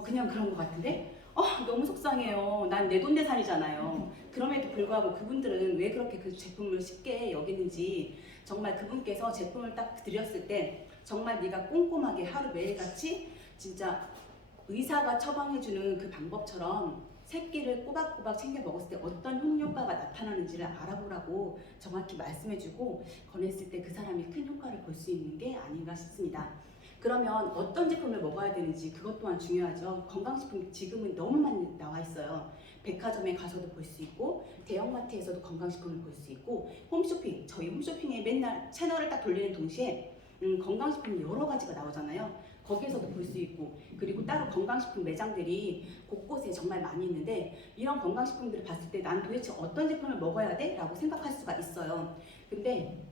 그냥 그런 거 같은데? 너무 속상해요. 난 내돈내산이잖아요. 그럼에도 불구하고 그분들은 왜 그렇게 그 제품을 쉽게 여기는지 정말 그분께서 제품을 딱 드렸을 때 정말 네가 꼼꼼하게 하루 매일같이 진짜 의사가 처방해주는 그 방법처럼 새끼를 꼬박꼬박 챙겨 먹었을 때 어떤 효과가 나타나는지를 알아보라고 정확히 말씀해주고 권했을 때 그 사람이 큰 효과를 볼 수 있는 게 아닌가 싶습니다. 그러면 어떤 제품을 먹어야 되는지 그것 또한 중요하죠. 건강식품 지금은 너무 많이 나와 있어요. 백화점에 가서도 볼 수 있고 대형마트에서도 건강식품을 볼 수 있고 홈쇼핑, 저희 홈쇼핑에 맨날 채널을 딱 돌리는 동시에 건강식품 여러 가지가 나오잖아요. 거기에서도 볼 수 있고 그리고 따로 건강식품 매장들이 곳곳에 정말 많이 있는데 이런 건강식품들을 봤을 때 난 도대체 어떤 제품을 먹어야 돼? 라고 생각할 수가 있어요. 근데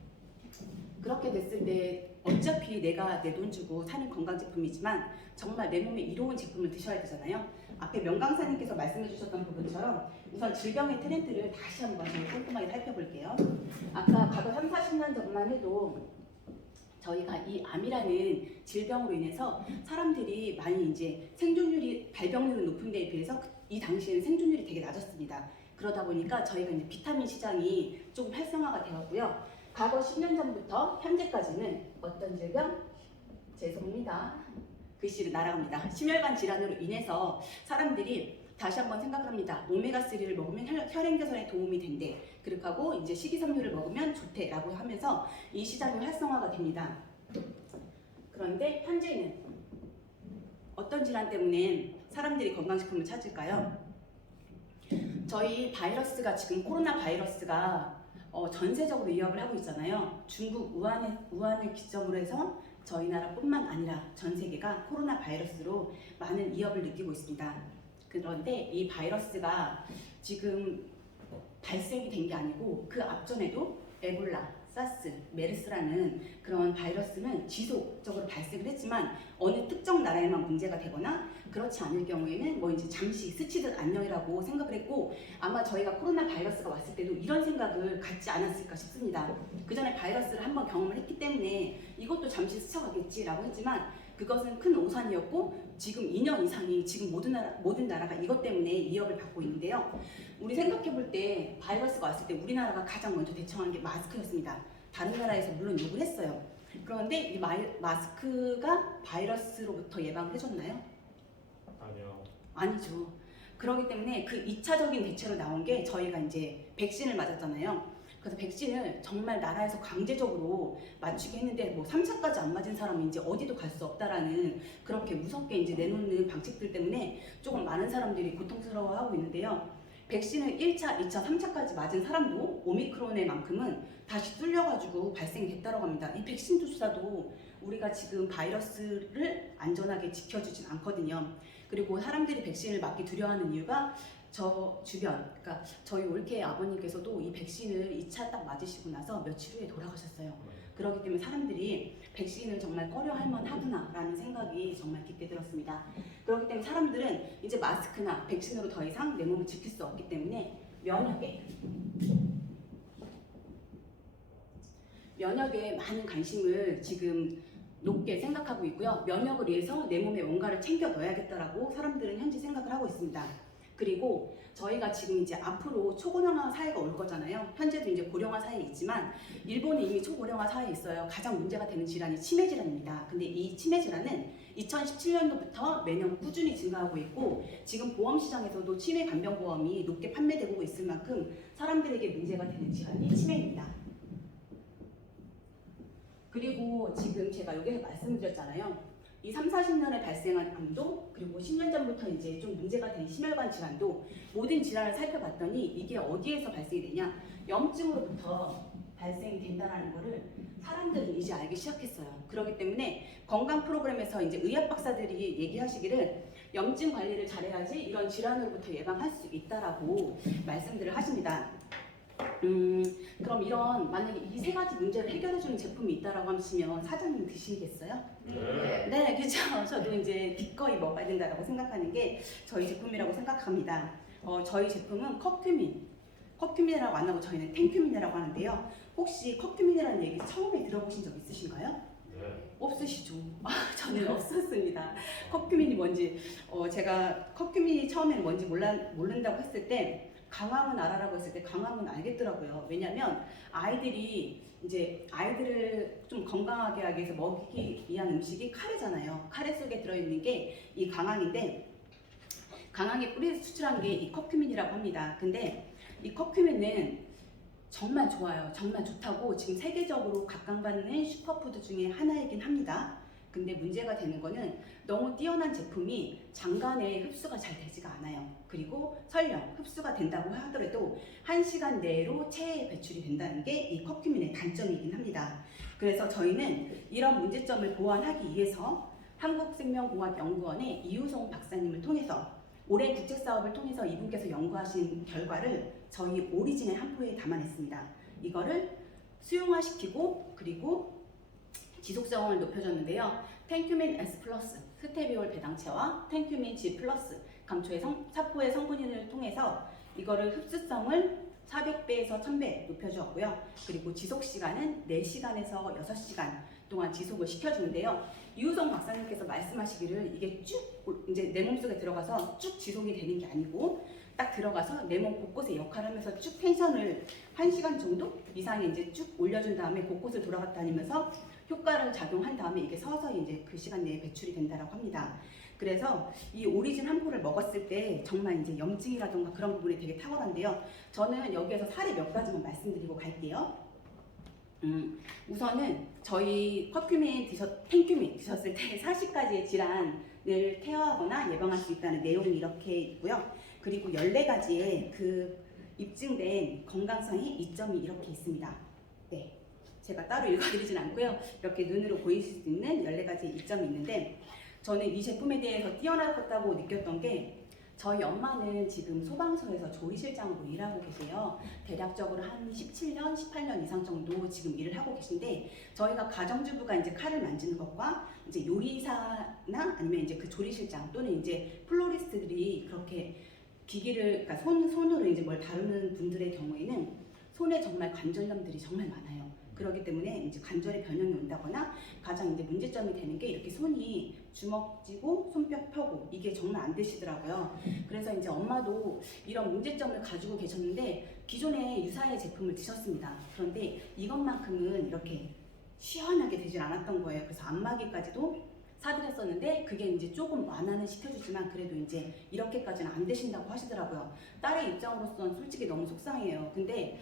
그렇게 됐을 때 어차피 내가 내 돈 주고 사는 건강제품이지만 정말 내 몸에 이로운 제품을 드셔야 되잖아요. 앞에 명강사님께서 말씀해 주셨던 부분처럼 우선 질병의 트렌드를 다시 한번 저희 꼼꼼하게 살펴볼게요. 아까 과거 3, 40년 전만 해도 저희가 이 암이라는 질병으로 인해서 사람들이 많이 이제 생존율이 발병률은 높은 데에 비해서 이 당시에는 생존율이 되게 낮았습니다. 그러다 보니까 저희가 이제 비타민 시장이 조금 활성화가 되었고요. 과거 10년 전부터 현재까지는 어떤 질병? 죄송합니다. 글씨를 날아갑니다. 심혈관 질환으로 인해서 사람들이 다시 한번 생각을 합니다. 오메가3를 먹으면 혈행 개선에 도움이 된대. 그렇게 하고 이제 식이섬유를 먹으면 좋대라고 하면서 이 시장이 활성화가 됩니다. 그런데 현재는 어떤 질환 때문에 사람들이 건강식품을 찾을까요? 저희 바이러스가 지금 코로나 바이러스가 전 세적으로 위협을 하고 있잖아요. 중국 우한을 기점으로 해서 저희 나라뿐만 아니라 전 세계가 코로나 바이러스로 많은 위협을 느끼고 있습니다. 그런데 이 바이러스가 지금 발생이 된 게 아니고 그 앞전에도 에볼라, 사스, 메르스라는 그런 바이러스는 지속적으로 발생을 했지만 어느 특정 나라에만 문제가 되거나 그렇지 않을 경우에는 뭐 이제 잠시 스치듯 안녕이라고 생각을 했고 아마 저희가 코로나 바이러스가 왔을 때도 이런 생각을 갖지 않았을까 싶습니다. 그 전에 바이러스를 한번 경험을 했기 때문에 이것도 잠시 스쳐가겠지라고 했지만 그것은 큰 오산이었고 지금 2년 이상이 지금 모든 나라가 이것 때문에 위협을 받고 있는데요. 우리 생각해 볼 때 바이러스가 왔을 때 우리나라가 가장 먼저 대처한 게 마스크였습니다. 다른 나라에서 물론 욕을 했어요. 그런데 이 마스크가 바이러스로부터 예방을 해줬나요? 아니요. 아니죠. 그렇기 때문에 그 2차적인 대체로 나온 게 저희가 이제 백신을 맞았잖아요. 그래서 백신을 정말 나라에서 강제적으로 맞추게 했는데 뭐 3차까지 안 맞은 사람은 이제 어디도 갈 수 없다라는 그렇게 무섭게 이제 내놓는 방식들 때문에 조금 많은 사람들이 고통스러워하고 있는데요. 백신을 1차, 2차, 3차까지 맞은 사람도 오미크론의 만큼은 다시 뚫려가지고 발생이 됐다고 합니다. 이 백신 주사도 우리가 지금 바이러스를 안전하게 지켜주진 않거든요. 그리고 사람들이 백신을 맞기 두려워하는 이유가 저 주변, 그러니까 저희 올케 아버님께서도 이 백신을 2차 딱 맞으시고 나서 며칠 후에 돌아가셨어요. 그렇기 때문에 사람들이 백신을 정말 꺼려할 만하구나라는 생각이 정말 깊게 들었습니다. 그렇기 때문에 사람들은 이제 마스크나 백신으로 더 이상 내 몸을 지킬 수 없기 때문에 면역에 많은 관심을 지금 높게 생각하고 있고요. 면역을 위해서 내 몸에 뭔가를 챙겨 넣어야겠다라고 사람들은 현재 생각을 하고 있습니다. 그리고 저희가 지금 이제 앞으로 초고령화 사회가 올 거잖아요. 현재도 이제 고령화 사회에 있지만 일본이 이미 초고령화 사회에 있어요. 가장 문제가 되는 질환이 치매 질환입니다. 근데 이 치매 질환은 2017년도부터 매년 꾸준히 증가하고 있고 지금 보험 시장에서도 치매 간병 보험이 높게 판매되고 있을 만큼 사람들에게 문제가 되는 질환이 치매입니다. 그리고 지금 제가 여기서 말씀드렸잖아요. 이 3, 40년에 발생한 암도 그리고 10년 전부터 이제 좀 문제가 된 심혈관 질환도 모든 질환을 살펴봤더니 이게 어디에서 발생이 되냐? 염증으로부터 발생이 된다는 거를 사람들은 이제 알기 시작했어요. 그렇기 때문에 건강 프로그램에서 이제 의학 박사들이 얘기하시기를 염증 관리를 잘해야지 이런 질환으로부터 예방할 수 있다라고 말씀들을 하십니다. 그럼 이런 만약에 이 세 가지 문제를 해결해주는 제품이 있다라고 하시면 사장님 드시겠어요? 네, 그렇죠. 저도 이제 기꺼이 먹어야 된다라고 생각하는 게 저희 제품이라고 생각합니다. 저희 제품은 커큐민이라고 안 하고 저희는 탱큐민이라고 하는데요. 혹시 커큐민이라는 얘기 처음에 들어보신 적 있으신가요? 네. 없으시죠? 저는 없었습니다. 커큐민이 뭔지 제가 커큐민이 처음에는 뭔지 모른다고 했을 때 강황은 알아라고 했을 때 강황은 알겠더라고요. 왜냐면 아이들을 좀 건강하게 하기 위해서 먹이기 위한 음식이 카레잖아요. 카레 속에 들어있는 게 이 강황인데 강황의 뿌리에서 추출한 게 이 커큐민이라고 합니다. 근데 이 커큐민은 정말 좋아요. 정말 좋다고 지금 세계적으로 각광받는 슈퍼푸드 중에 하나이긴 합니다. 근데 문제가 되는 거는 너무 뛰어난 제품이 장간에 흡수가 잘 되지가 않아요. 그리고 설령 흡수가 된다고 하더라도 1시간 내로 체에 배출이 된다는 게 이 커큐민의 단점이긴 합니다. 그래서 저희는 이런 문제점을 보완하기 위해서 한국생명공학연구원의 이우송 박사님을 통해서 올해 국제사업을 통해서 이분께서 연구하신 결과를 저희 오리진의 한 포에 담아냈습니다. 이거를 수용화시키고 그리고 지속성을 높여줬는데요. 텐큐민 S 플러스, 스테비올 배당체와 텐큐민 G 플러스, 감초의 사포의 성분인을 통해서 이거를 흡수성을 400배에서 1000배 높여주었고요. 그리고 지속 시간은 4시간에서 6시간 동안 지속을 시켜주는데요. 이우성 박사님께서 말씀하시기를 이게 쭉 이제 내 몸속에 들어가서 쭉 지속이 되는 게 아니고 딱 들어가서 내 몸 곳곳에 역할을 하면서 쭉 텐션을 1시간 정도 이상에 이제 쭉 올려준 다음에 곳곳을 돌아갔다 다니면서 효과를 작용한 다음에 이게 서서히 이제 그 시간 내에 배출이 된다라고 합니다. 그래서 이 오리진 한 포를 먹었을 때 정말 이제 염증이라던가 그런 부분이 되게 탁월한데요. 저는 여기에서 사례 몇 가지만 말씀드리고 갈게요. 우선은 저희 텐큐민 드셨을 때 40가지의 질환을 케어하거나 예방할 수 있다는 내용이 이렇게 있고요. 그리고 14가지의 그 입증된 건강상의 이점이 이렇게 있습니다. 네, 제가 따로 읽어드리진 않고요. 이렇게 눈으로 보이실 수 있는 14가지의 이점이 있는데 저는 이 제품에 대해서 뛰어나다고 느꼈던 게 저희 엄마는 지금 소방서에서 조리실장으로 일하고 계세요. 대략적으로 한 17년, 18년 이상 정도 지금 일을 하고 계신데 저희가 가정주부가 이제 칼을 만지는 것과 이제 요리사나 아니면 이제 그 조리실장 또는 이제 플로리스트들이 그렇게 기기를 그러니까 손으로 이제 뭘 다루는 분들의 경우에는 손에 정말 관절염들이 정말 많아요. 그렇기 때문에 이제 관절에 변형이 온다거나 가장 이제 문제점이 되는 게 이렇게 손이 주먹 쥐고 손뼉 펴고 이게 정말 안 되시더라고요. 그래서 이제 엄마도 이런 문제점을 가지고 계셨는데 기존에 유사의 제품을 드셨습니다. 그런데 이것만큼은 이렇게 시원하게 되질 않았던 거예요. 그래서 안마기까지도 사드렸었는데 그게 이제 조금 완화는 시켜주지만 그래도 이제 이렇게까지는 안 되신다고 하시더라고요. 딸의 입장으로서는 솔직히 너무 속상해요. 근데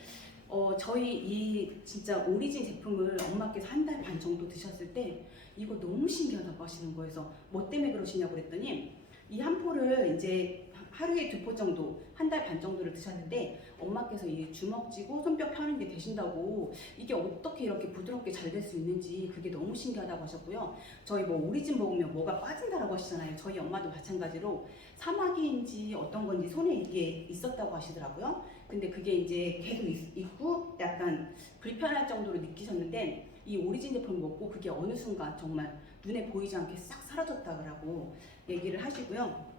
저희 이 진짜 오리진 제품을 엄마께서 한 달 반 정도 드셨을 때 이거 너무 신기하다고 하시는 거여서 뭐 때문에 그러시냐고 그랬더니 이 한 포를 이제 하루에 2포 정도 한 달 반 정도를 드셨는데 엄마께서 이 주먹 쥐고 손뼉 펴는 게 되신다고 이게 어떻게 이렇게 부드럽게 잘 될 수 있는지 그게 너무 신기하다고 하셨고요. 저희 뭐 오리진 먹으면 뭐가 빠진다라고 하시잖아요. 저희 엄마도 마찬가지로 사마귀인지 어떤 건지 손에 이게 있었다고 하시더라고요. 근데 그게 이제 계속 있고 약간 불편할 정도로 느끼셨는데 이 오리진 제품 먹고 그게 어느 순간 정말 눈에 보이지 않게 싹 사라졌다고 얘기를 하시고요.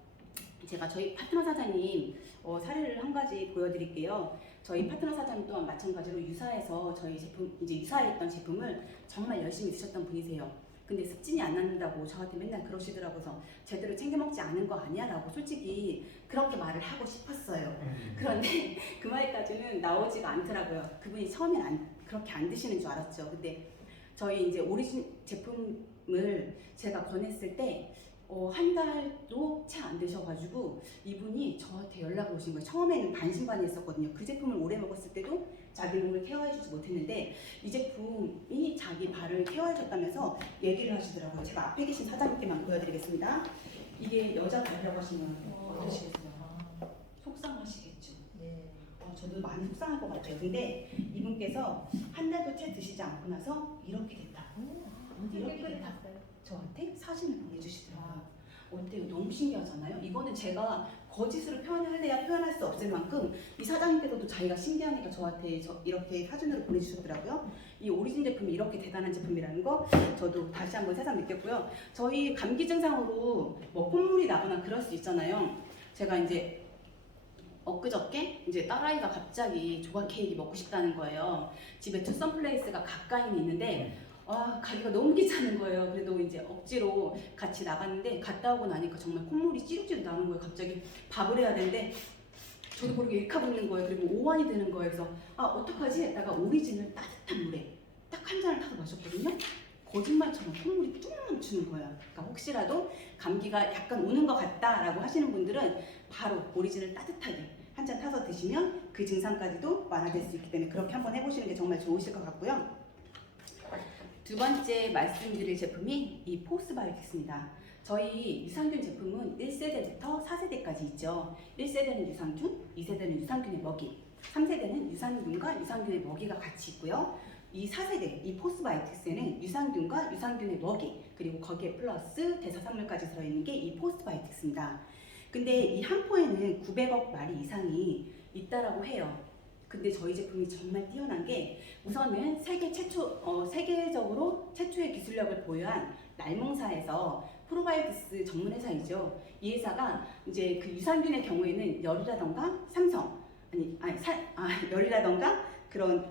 제가 저희 파트너 사장님 사례를 한 가지 보여드릴게요. 저희 파트너 사장님 또한 마찬가지로 유사해서 저희 제품 이제 유사했던 제품을 정말 열심히 드셨던 분이세요. 근데 습진이 안 낫는다고 저한테 맨날 그러시더라고요. 그래서 제대로 챙겨 먹지 않은 거 아니야? 라고 솔직히 그렇게 말을 하고 싶었어요. 그런데 그 말까지는 나오지가 않더라고요. 그분이 처음엔 그렇게 안 드시는 줄 알았죠. 근데 저희 이제 오리진 제품을 제가 권했을 때 한 달도 채 안 되셔가지고 이분이 저한테 연락을 오신 거예요. 처음에는 반신반의했었거든요. 그 제품을 오래 먹었을 때도 자기 몸을 케어해주지 못했는데 이 제품이 자기 발을 케어해줬다면서 얘기를 하시더라고요. 제가 앞에 계신 사장님께만 보여드리겠습니다. 이게 여자 발이라고 하시면 어떠시겠어요? 속상하시겠죠? 네. 저도 많이 속상할 것 같아요. 근데 이분께서 한 달도 채 드시지 않고 나서 이렇게 됐다. 이렇게 됐다. 저한테 사진을 보내주시더라고요. 어때요? 너무 신기하잖아요? 이거는 제가 거짓으로 표현해야 표현할 수 없을 만큼 이 사장님께서도 자기가 신기하니까 저한테 이렇게 사진으로 보내주셨더라고요. 이 오리진 제품이 이렇게 대단한 제품이라는 거 저도 다시 한번 새삼 느꼈고요. 저희 감기 증상으로 뭐 콧물이 나거나 그럴 수 있잖아요. 제가 이제 엊그저께 이제 딸아이가 갑자기 조각 케이크 먹고 싶다는 거예요. 집에 투썸 플레이스가 가까이는 있는데 가기가 너무 귀찮은 거예요. 그래도 이제 억지로 같이 나갔는데 갔다 오고 나니까 정말 콧물이 찌룩찌룩 나는 거예요. 갑자기 밥을 해야 되는데 저도 모르게 일카붙는 거예요. 그리고 오한이 되는 거예요. 그래서 어떡하지? 했다가 오리진을 따뜻한 물에 딱 한 잔을 타서 마셨거든요. 거짓말처럼 콧물이 뚝 멈추는 거예요. 그러니까 혹시라도 감기가 약간 오는 것 같다라고 하시는 분들은 바로 오리진을 따뜻하게 한 잔 타서 드시면 그 증상까지도 완화될 수 있기 때문에 그렇게 한번 해보시는 게 정말 좋으실 것 같고요. 두 번째 말씀드릴 제품이 이 포스바이오틱스입니다. 저희 유산균 제품은 1세대부터 4세대까지 있죠. 1세대는 유산균, 2세대는 유산균의 먹이, 3세대는 유산균과 유산균의 먹이가 같이 있고요. 이 4세대, 이 포스바이오틱스에는 유산균과 유산균의 먹이, 그리고 거기에 플러스 대사성물까지 들어있는 게 이 포스바이오틱스입니다. 근데 이 한 포에는 900억 마리 이상이 있다라고 해요. 근데 저희 제품이 정말 뛰어난 게 우선은 세계적으로 최초의 기술력을 보유한 날몽사에서 프로바이오티스 전문 회사이죠. 이 회사가 이제 그 유산균의 경우에는 열이라던가 열이라던가 그런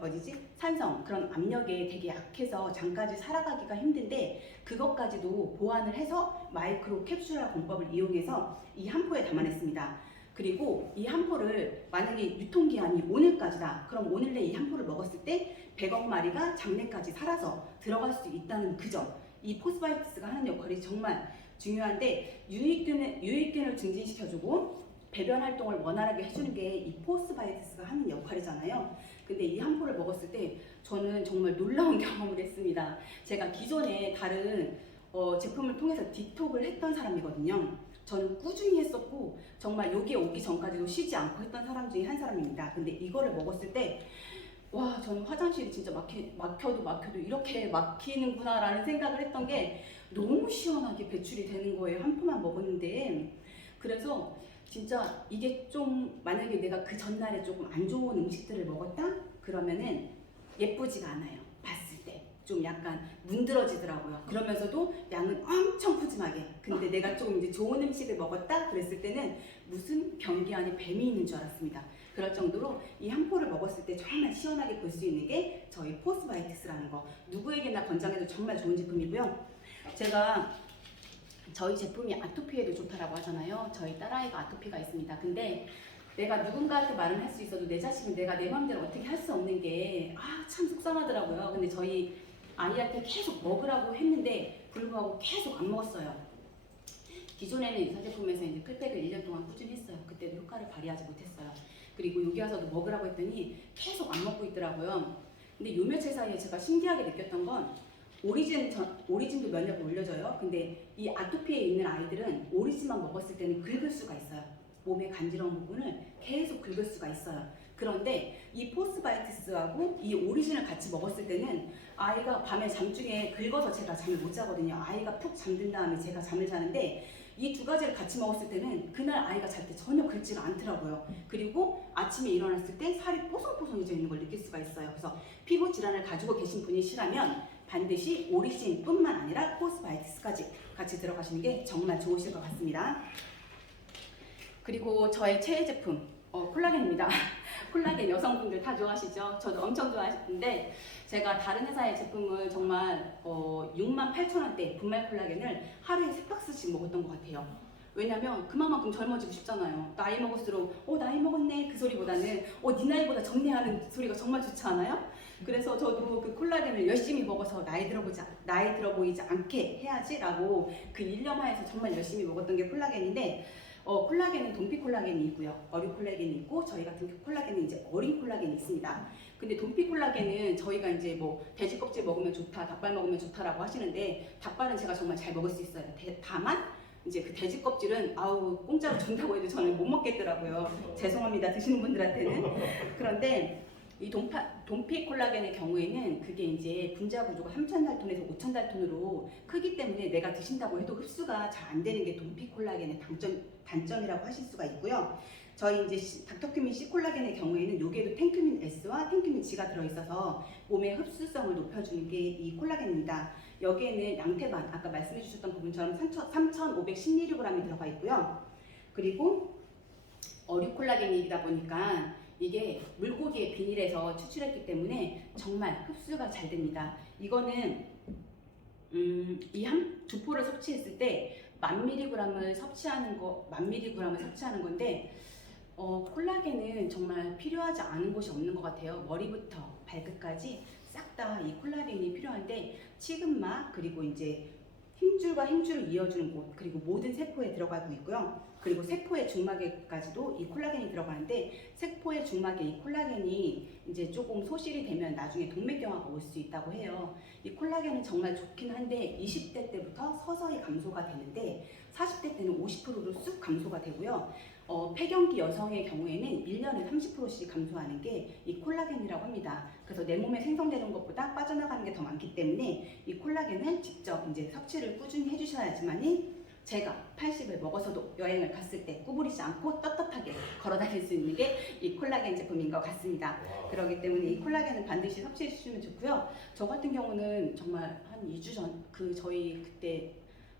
산성 그런 압력에 되게 약해서 잠까지 살아가기가 힘든데 그것까지도 보완을 해서 마이크로 캡슐화 공법을 이용해서 이 한 포에 담아냈습니다. 그리고 이 한 포를 만약에 유통기한이 오늘까지다. 그럼 오늘 내 이 한 포를 먹었을 때 100억 마리가 장내까지 살아서 들어갈 수 있다는 그 점. 이 포스바이오티스가 하는 역할이 정말 중요한데 유익균을 증진시켜주고 배변 활동을 원활하게 해주는 게 이 포스바이오티스가 하는 역할이잖아요. 근데 이 한 포를 먹었을 때 저는 정말 놀라운 경험을 했습니다. 제가 기존에 다른 제품을 통해서 디톡을 했던 사람이거든요. 저는 꾸준히 했었고 정말 여기에 오기 전까지도 쉬지 않고 했던 사람 중에 한 사람입니다. 근데 이거를 먹었을 때 와, 저는 화장실이 진짜 막혀도 이렇게 막히는구나 라는 생각을 했던 게 너무 시원하게 배출이 되는 거예요. 한 포만 먹었는데. 그래서 진짜 이게 좀 만약에 내가 그 전날에 조금 안 좋은 음식들을 먹었다? 그러면은 예쁘지가 않아요. 봤을 때. 좀 약간 문드러지더라고요. 그러면서도 양은 엄청 푸짐하게. 근데 내가 좀 이제 좋은 음식을 먹었다? 그랬을 때는 무슨 변기 안에 뱀이 있는 줄 알았습니다. 그럴 정도로 이 한 포를 먹었을 때 정말 시원하게 볼 수 있는 게 저희 포스바이오티스라는 거. 누구에게나 권장해도 정말 좋은 제품이고요. 제가 저희 제품이 아토피에도 좋다라고 하잖아요. 저희 딸아이가 아토피가 있습니다. 근데 내가 누군가한테 말은 할 수 있어도 내 자식은 내가 내 마음대로 어떻게 할 수 없는 게 참 속상하더라고요. 근데 저희 아이한테 계속 먹으라고 했는데 불구하고 계속 안 먹었어요. 기존에는 유사 제품에서 이제 클팩을 1년 동안 꾸준히 했어요. 그때도 효과를 발휘하지 못했어요. 그리고 여기 와서도 먹으라고 했더니 계속 안 먹고 있더라고요. 근데 요 며칠 사이에 제가 신기하게 느꼈던 건 오리진도 면역이 올려져요. 근데 이 아토피에 있는 아이들은 오리진만 먹었을 때는 긁을 수가 있어요. 몸의 간지러운 부분을 계속 긁을 수가 있어요. 그런데 이 포스바이오티스하고 이 오리진을 같이 먹었을 때는 아이가 밤에 잠중에 긁어서 제가 잠을 못 자거든요. 아이가 푹 잠든 다음에 제가 잠을 자는데 이 두 가지를 같이 먹었을 때는 그날 아이가 잘 때 전혀 긁지가 않더라고요. 그리고 아침에 일어났을 때 살이 뽀송뽀송해져 있는 걸 느낄 수가 있어요. 그래서 피부 질환을 가지고 계신 분이시라면 반드시 오리진뿐만 아니라 포스바이오티스까지 같이 들어가시는 게 정말 좋으실 것 같습니다. 그리고 저의 최애 제품 콜라겐입니다. 콜라겐 여성분들 다 좋아하시죠? 저도 엄청 좋아하시는데 제가 다른 회사의 제품을 정말 68,000원대 분말 콜라겐을 하루에 3박스씩 먹었던 것 같아요. 왜냐면 그만큼 젊어지고 싶잖아요. 나이 먹을수록 나이 먹었네 그 소리보다는 네 나이보다 젊네 하는 소리가 정말 좋지 않아요? 그래서 저도 그 콜라겐을 열심히 먹어서 나이 들어 보이지 않게 해야지 라고 그 일념하에서 정말 열심히 먹었던 게 콜라겐인데 콜라겐은 동피 콜라겐이 있고요. 어류 콜라겐이 있고 저희 같은 콜라겐은 이제 어린 콜라겐이 있습니다. 근데 동피 콜라겐은 저희가 이제 뭐 돼지 껍질 먹으면 좋다, 닭발 먹으면 좋다라고 하시는데 닭발은 제가 정말 잘 먹을 수 있어요. 다만 이제 그 돼지 껍질은 공짜로 준다고 해도 저는 못 먹겠더라고요. 죄송합니다. 드시는 분들한테는. 그런데 이 동피 콜라겐의 경우에는 그게 이제 분자 구조가 3,000달톤에서 5,000달톤으로 크기 때문에 내가 드신다고 해도 흡수가 잘 안 되는 게 동피 콜라겐의 단점이라고 하실 수가 있고요. 저희 이제 닥터큐민 C 콜라겐의 경우에는 여기에도 텐큐민 S와 텐큐민 G가 들어있어서 몸의 흡수성을 높여주는 게 이 콜라겐입니다. 여기에는 양태반, 아까 말씀해 주셨던 부분처럼 3,516g이 들어가 있고요. 그리고 어류 콜라겐이다 보니까 이게 물고기의 비닐에서 추출했기 때문에 정말 흡수가 잘 됩니다. 이거는 이 두 포를 섭취했을 때 1000mg을 섭취하는 건데 콜라겐은 정말 필요하지 않은 곳이 없는 것 같아요. 머리부터 발끝까지 싹 다 이 콜라겐이 필요한데 치근막 그리고 이제 힘줄과 힘줄을 이어주는 곳 그리고 모든 세포에 들어가고 있고요. 그리고 세포의 중막에까지도 이 콜라겐이 들어가는데 세포의 중막에 이 콜라겐이 이제 조금 소실이 되면 나중에 동맥경화가 올 수 있다고 해요. 이 콜라겐은 정말 좋긴 한데 20대 때부터 서서히 감소가 되는데 40대 때는 50%로 쑥 감소가 되고요. 폐경기 여성의 경우에는 1년에 30%씩 감소하는 게 이 콜라겐이라고 합니다. 그래서 내 몸에 생성되는 것보다 빠져나가는 게 더 많기 때문에 이 콜라겐을 직접 이제 섭취를 꾸준히 해주셔야지만이 제가 80을 먹어서도 여행을 갔을 때 구부리지 않고 떳떳하게 걸어 다닐 수 있는 게 이 콜라겐 제품인 것 같습니다. 와. 그렇기 때문에 이 콜라겐은 반드시 섭취해 주시면 좋고요. 저 같은 경우는 정말 한 2주 전 저희 그때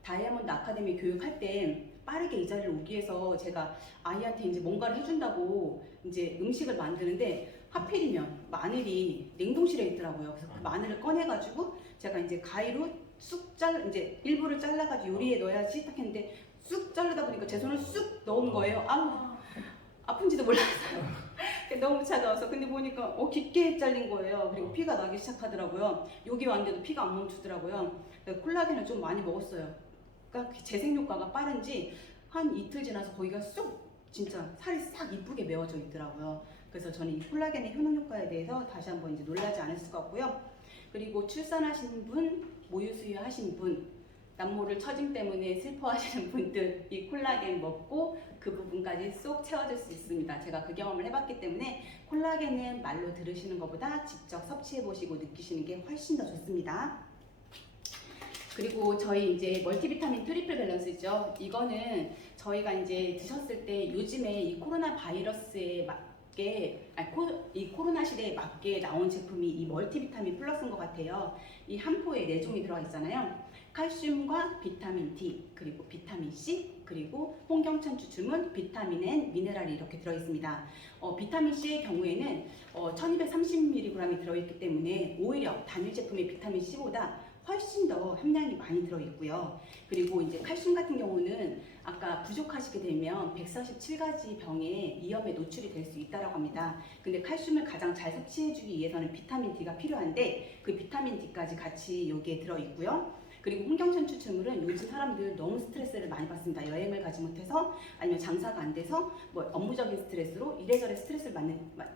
다이아몬드 아카데미 교육할 때 빠르게 이 자리를 오기 위해서 제가 아이한테 이제 뭔가를 해준다고 이제 음식을 만드는데 하필이면 마늘이 냉동실에 있더라고요. 그래서 그 마늘을 꺼내가지고 제가 이제 가위로 이제 일부를 잘라가지고 요리에 넣어야지 딱 했는데 쑥 자르다 보니까 제 손을 쑥 넣은 거예요. 아우, 아픈지도 몰랐어요. 너무 차가워서. 근데 보니까 깊게 잘린 거예요. 그리고 피가 나기 시작하더라고요. 여기 왔는데도 피가 안 멈추더라고요. 콜라겐을 좀 많이 먹었어요. 그러니까 재생 효과가 빠른지 한 이틀 지나서 거기가 쑥 진짜 살이 싹 이쁘게 메워져 있더라고요. 그래서 저는 이 콜라겐의 효능 효과에 대해서 다시 한번 이제 놀라지 않을 수가 없고요. 그리고 출산하신 분, 모유 수유하신 분, 남모를 처짐 때문에 슬퍼하시는 분들 이 콜라겐 먹고 그 부분까지 쏙 채워줄 수 있습니다. 제가 그 경험을 해봤기 때문에 콜라겐은 말로 들으시는 것보다 직접 섭취해보시고 느끼시는 게 훨씬 더 좋습니다. 그리고 저희 이제 멀티비타민 트리플 밸런스죠. 이거는 저희가 이제 드셨을 때 요즘에 이 코로나 바이러스에 맞게, 이 코로나 시대에 맞게 나온 제품이 이 멀티비타민 플러스인 것 같아요. 이 한 포에 4종이 들어가 있잖아요. 칼슘과 비타민 D, 그리고 비타민 C, 그리고 홍경천 추출물, 비타민 N, 미네랄이 이렇게 들어있습니다. 비타민 C의 경우에는 1230mg이 들어있기 때문에 오히려 단일 제품의 비타민 C보다 훨씬 더 함량이 많이 들어있고요. 그리고 이제 칼슘 같은 경우는 아까 부족하시게 되면 147가지 병의 위험에 노출이 될 수 있다고 합니다. 근데 칼슘을 가장 잘 섭취해주기 위해서는 비타민 D가 필요한데 그 비타민 D까지 같이 여기에 들어있고요. 그리고 홍경천 추출물은 요즘 사람들 너무 스트레스를 많이 받습니다. 여행을 가지 못해서 아니면 장사가 안 돼서 뭐 업무적인 스트레스로 이래저래 스트레스를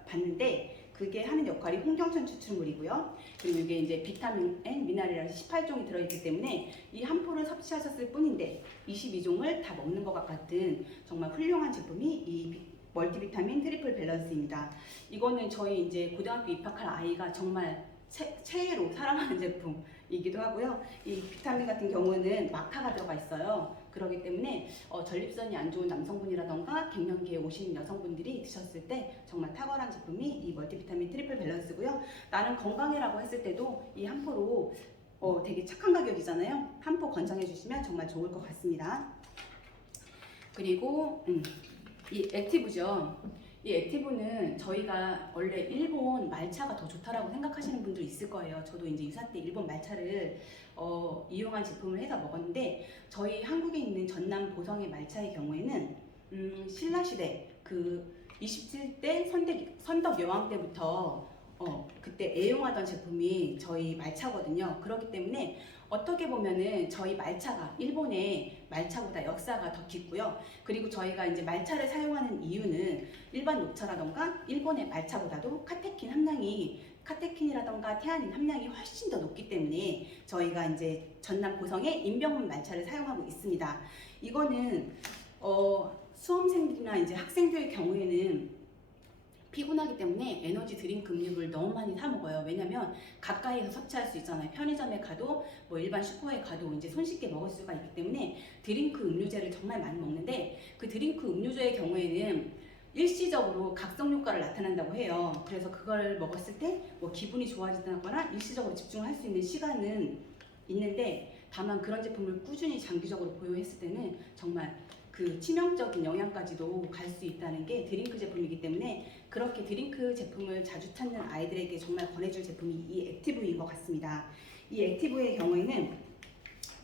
받는데 그게 하는 역할이 홍경천 추출물이고요. 그리고 이게 이제 비타민 N, 미네랄이 18종이 들어있기 때문에 이 한 포를 섭취하셨을 뿐인데 22종을 다 먹는 것 같은 정말 훌륭한 제품이 이 멀티비타민 트리플 밸런스입니다. 이거는 저희 이제 고등학교 입학할 아이가 정말 최애로 사랑하는 제품이기도 하고요. 이 비타민 같은 경우는 마카가 들어가 있어요. 그렇기 때문에 전립선이 안 좋은 남성분이라던가 갱년기에 오신 여성분들이 드셨을 때 정말 탁월한 제품이 이 멀티비타민 트리플 밸런스고요. 나는 건강해라고 했을 때도 이 한 포로 되게 착한 가격이잖아요. 한 포 권장해 주시면 정말 좋을 것 같습니다. 그리고 이 액티브죠. 이 액티브는 저희가 원래 일본 말차가 더 좋다라고 생각하시는 분들 있을 거예요. 저도 이제 유사 때 일본 말차를 이용한 제품을 해서 먹었는데 저희 한국에 있는 전남 보성의 말차의 경우에는 신라시대 그 27대 선덕 여왕 때부터 그때 애용하던 제품이 저희 말차거든요. 그렇기 때문에 어떻게 보면은 저희 말차가 일본의 말차보다 역사가 더 깊고요. 그리고 저희가 이제 말차를 사용하는 이유는 일반 녹차라던가 일본의 말차보다도 카테킨이라던가 태아닌 함량이 훨씬 더 높기 때문에 저희가 이제 전남 고성의 인병문 말차를 사용하고 있습니다. 이거는 수험생들이나 이제 학생들 경우에는 피곤하기 때문에 에너지 드링크 음료를 너무 많이 사 먹어요. 왜냐면 가까이서 섭취할 수 있잖아요. 편의점에 가도 뭐 일반 슈퍼에 가도 이제 손쉽게 먹을 수가 있기 때문에 드링크 음료제를 정말 많이 먹는데 그 드링크 음료제의 경우에는 일시적으로 각성 효과를 나타난다고 해요. 그래서 그걸 먹었을 때 뭐 기분이 좋아지거나 일시적으로 집중할 수 있는 시간은 있는데 다만 그런 제품을 꾸준히 장기적으로 보유했을 때는 정말 그 치명적인 영향까지도 갈 수 있다는 게 드링크 제품이기 때문에 그렇게 드링크 제품을 자주 찾는 아이들에게 정말 권해줄 제품이 이 액티브인 것 같습니다. 이 액티브의 경우에는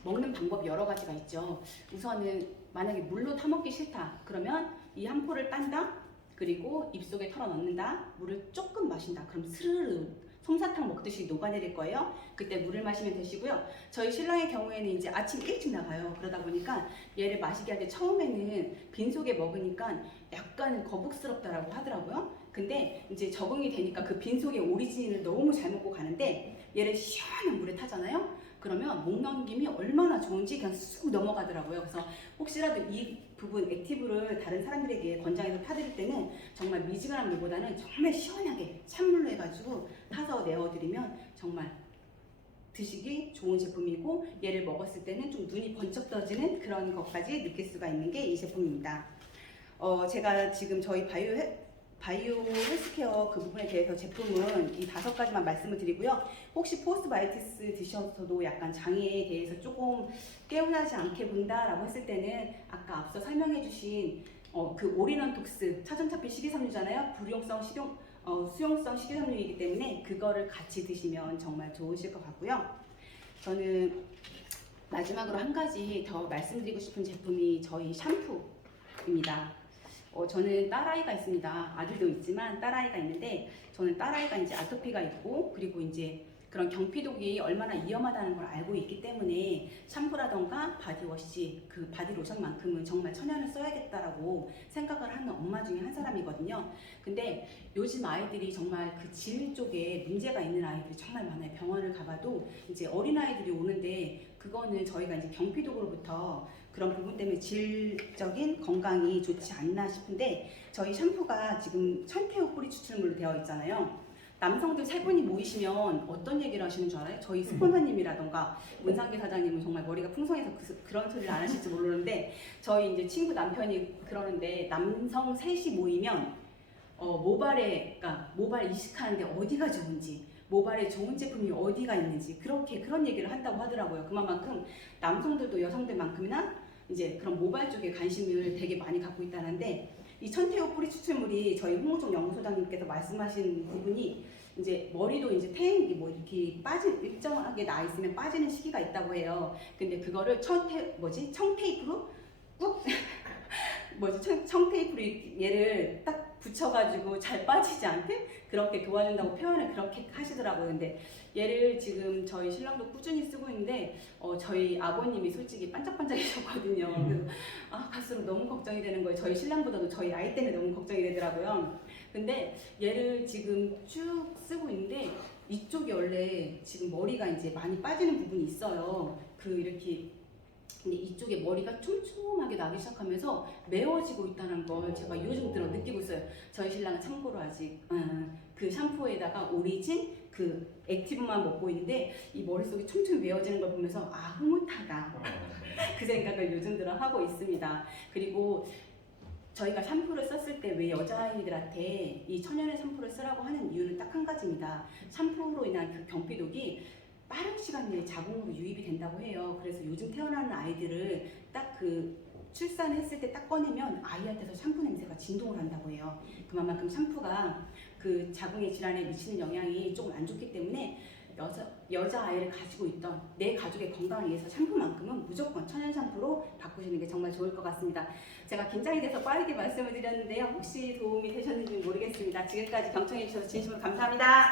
먹는 방법이 여러 가지가 있죠. 우선은 만약에 물로 타먹기 싫다 그러면 이 한 포를 딴다, 그리고 입속에 털어 넣는다, 물을 조금 마신다, 그럼 스르르 솜사탕 먹듯이 녹아내릴 거예요. 그때 물을 마시면 되시고요. 저희 신랑의 경우에는 이제 아침 일찍 나가요. 그러다 보니까 얘를 마시게 할 때 처음에는 빈속에 먹으니까 약간 거북스럽다라고 하더라고요. 근데 이제 적응이 되니까 그 빈속의 오리진을 너무 잘 먹고 가는데 얘를 시원한 물에 타잖아요. 그러면 목 넘김이 얼마나 좋은지 그냥 쑥 넘어가더라고요. 그래서 혹시라도 이 부분 액티브를 다른 사람들에게 권장해서 타드릴 때는 정말 미지근한 물보다는 정말 시원하게 찬물로 해가지고 타서 내어드리면 정말 드시기 좋은 제품이고 얘를 먹었을 때는 좀 눈이 번쩍 떠지는 그런 것까지 느낄 수가 있는 게 이 제품입니다. 제가 지금 저희 바이오 헬스케어 그 부분에 대해서 제품은 이 5가지만 말씀을 드리고요. 혹시 포스트바이오티스 드셔서도 약간 장애에 대해서 조금 깨어나지 않게 본다라고 했을 때는 아까 앞서 설명해 주신 그 올인원톡스 차전차필 식이섬유잖아요. 수용성 식이섬유이기 때문에 그거를 같이 드시면 정말 좋으실 것 같고요. 저는 마지막으로 한 가지 더 말씀드리고 싶은 제품이 저희 샴푸입니다. 저는 딸아이가 있습니다. 아들도 있지만 딸아이가 있는데 저는 딸아이가 이제 아토피가 있고 그리고 이제 그런 경피독이 얼마나 위험하다는 걸 알고 있기 때문에 샴푸라던가 바디워시, 그 바디로션만큼은 정말 천연을 써야겠다라고 생각을 하는 엄마 중에 한 사람이거든요. 근데 요즘 아이들이 정말 그 질 쪽에 문제가 있는 아이들이 정말 많아요. 병원을 가봐도 이제 어린아이들이 오는데 그거는 저희가 이제 경피독으로부터 그런 부분 때문에 질적인 건강이 좋지 않나 싶은데 저희 샴푸가 지금 천태우 뿌리 추출물로 되어 있잖아요. 남성들 3분이 모이시면 어떤 얘기를 하시는 줄 알아요? 저희 스폰서님이라던가 문상기 사장님은 정말 머리가 풍성해서 그런 소리를 안 하실지 모르는데 저희 이제 친구 남편이 그러는데 남성 3이 모이면 그러니까 모발 이식하는데 어디가 좋은지 모발에 좋은 제품이 어디가 있는지 그런 얘기를 한다고 하더라고요. 그만큼 남성들도 여성들만큼이나 이제 그런 모발 쪽에 관심을 되게 많이 갖고 있다는데 이 천태우 뿌리 추출물이 저희 홍우종 연구소장님께서 말씀하신 부분이 이제 머리도 이제 태행이 뭐 이렇게 일정하게 나 있으면 빠지는 시기가 있다고 해요. 근데 그거를 청테이프로 꾹 청테이프로 얘를 딱 붙여가지고 잘 빠지지 않게 그렇게 도와준다고 표현을 그렇게 하시더라고요. 근데 얘를 지금 저희 신랑도 꾸준히 쓰고 있는데 저희 아버님이 솔직히 반짝반짝이셨거든요. 그래서 갈수록 너무 걱정이 되는 거예요. 저희 신랑보다도 저희 아이 때문에 너무 걱정이 되더라고요. 근데 얘를 지금 쭉 쓰고 있는데 이쪽이 원래 지금 머리가 이제 많이 빠지는 부분이 있어요. 근데 이쪽에 머리가 촘촘하게 나기 시작하면서 메워지고 있다는 걸 제가 요즘 들어 느끼고 있어요. 저희 신랑은 참고로 아직 그 샴푸에다가 오리진 그 액티브만 먹고 있는데 이 머릿속이 촘촘히 메워지는 걸 보면서 흐뭇하다 그 생각을 요즘 들어 하고 있습니다. 그리고 저희가 샴푸를 썼을 때 왜 여자아이들한테 이 천연의 샴푸를 쓰라고 하는 이유는 딱 한 가지입니다. 샴푸로 인한 그 경피독이 빠른 시간 내에 자궁으로 유입이 된다고 해요. 그래서 요즘 태어나는 아이들을 딱 그 출산했을 때 딱 꺼내면 아이한테서 샴푸 냄새가 진동을 한다고 해요. 그만큼 샴푸가 그 자궁의 질환에 미치는 영향이 조금 안 좋기 때문에 여자아이를 가지고 있던 내 가족의 건강을 위해서 샴푸만큼은 무조건 천연 샴푸로 바꾸시는 게 정말 좋을 것 같습니다. 제가 긴장이 돼서 빠르게 말씀을 드렸는데요. 혹시 도움이 되셨는지 모르겠습니다. 지금까지 경청해 주셔서 진심으로 감사합니다.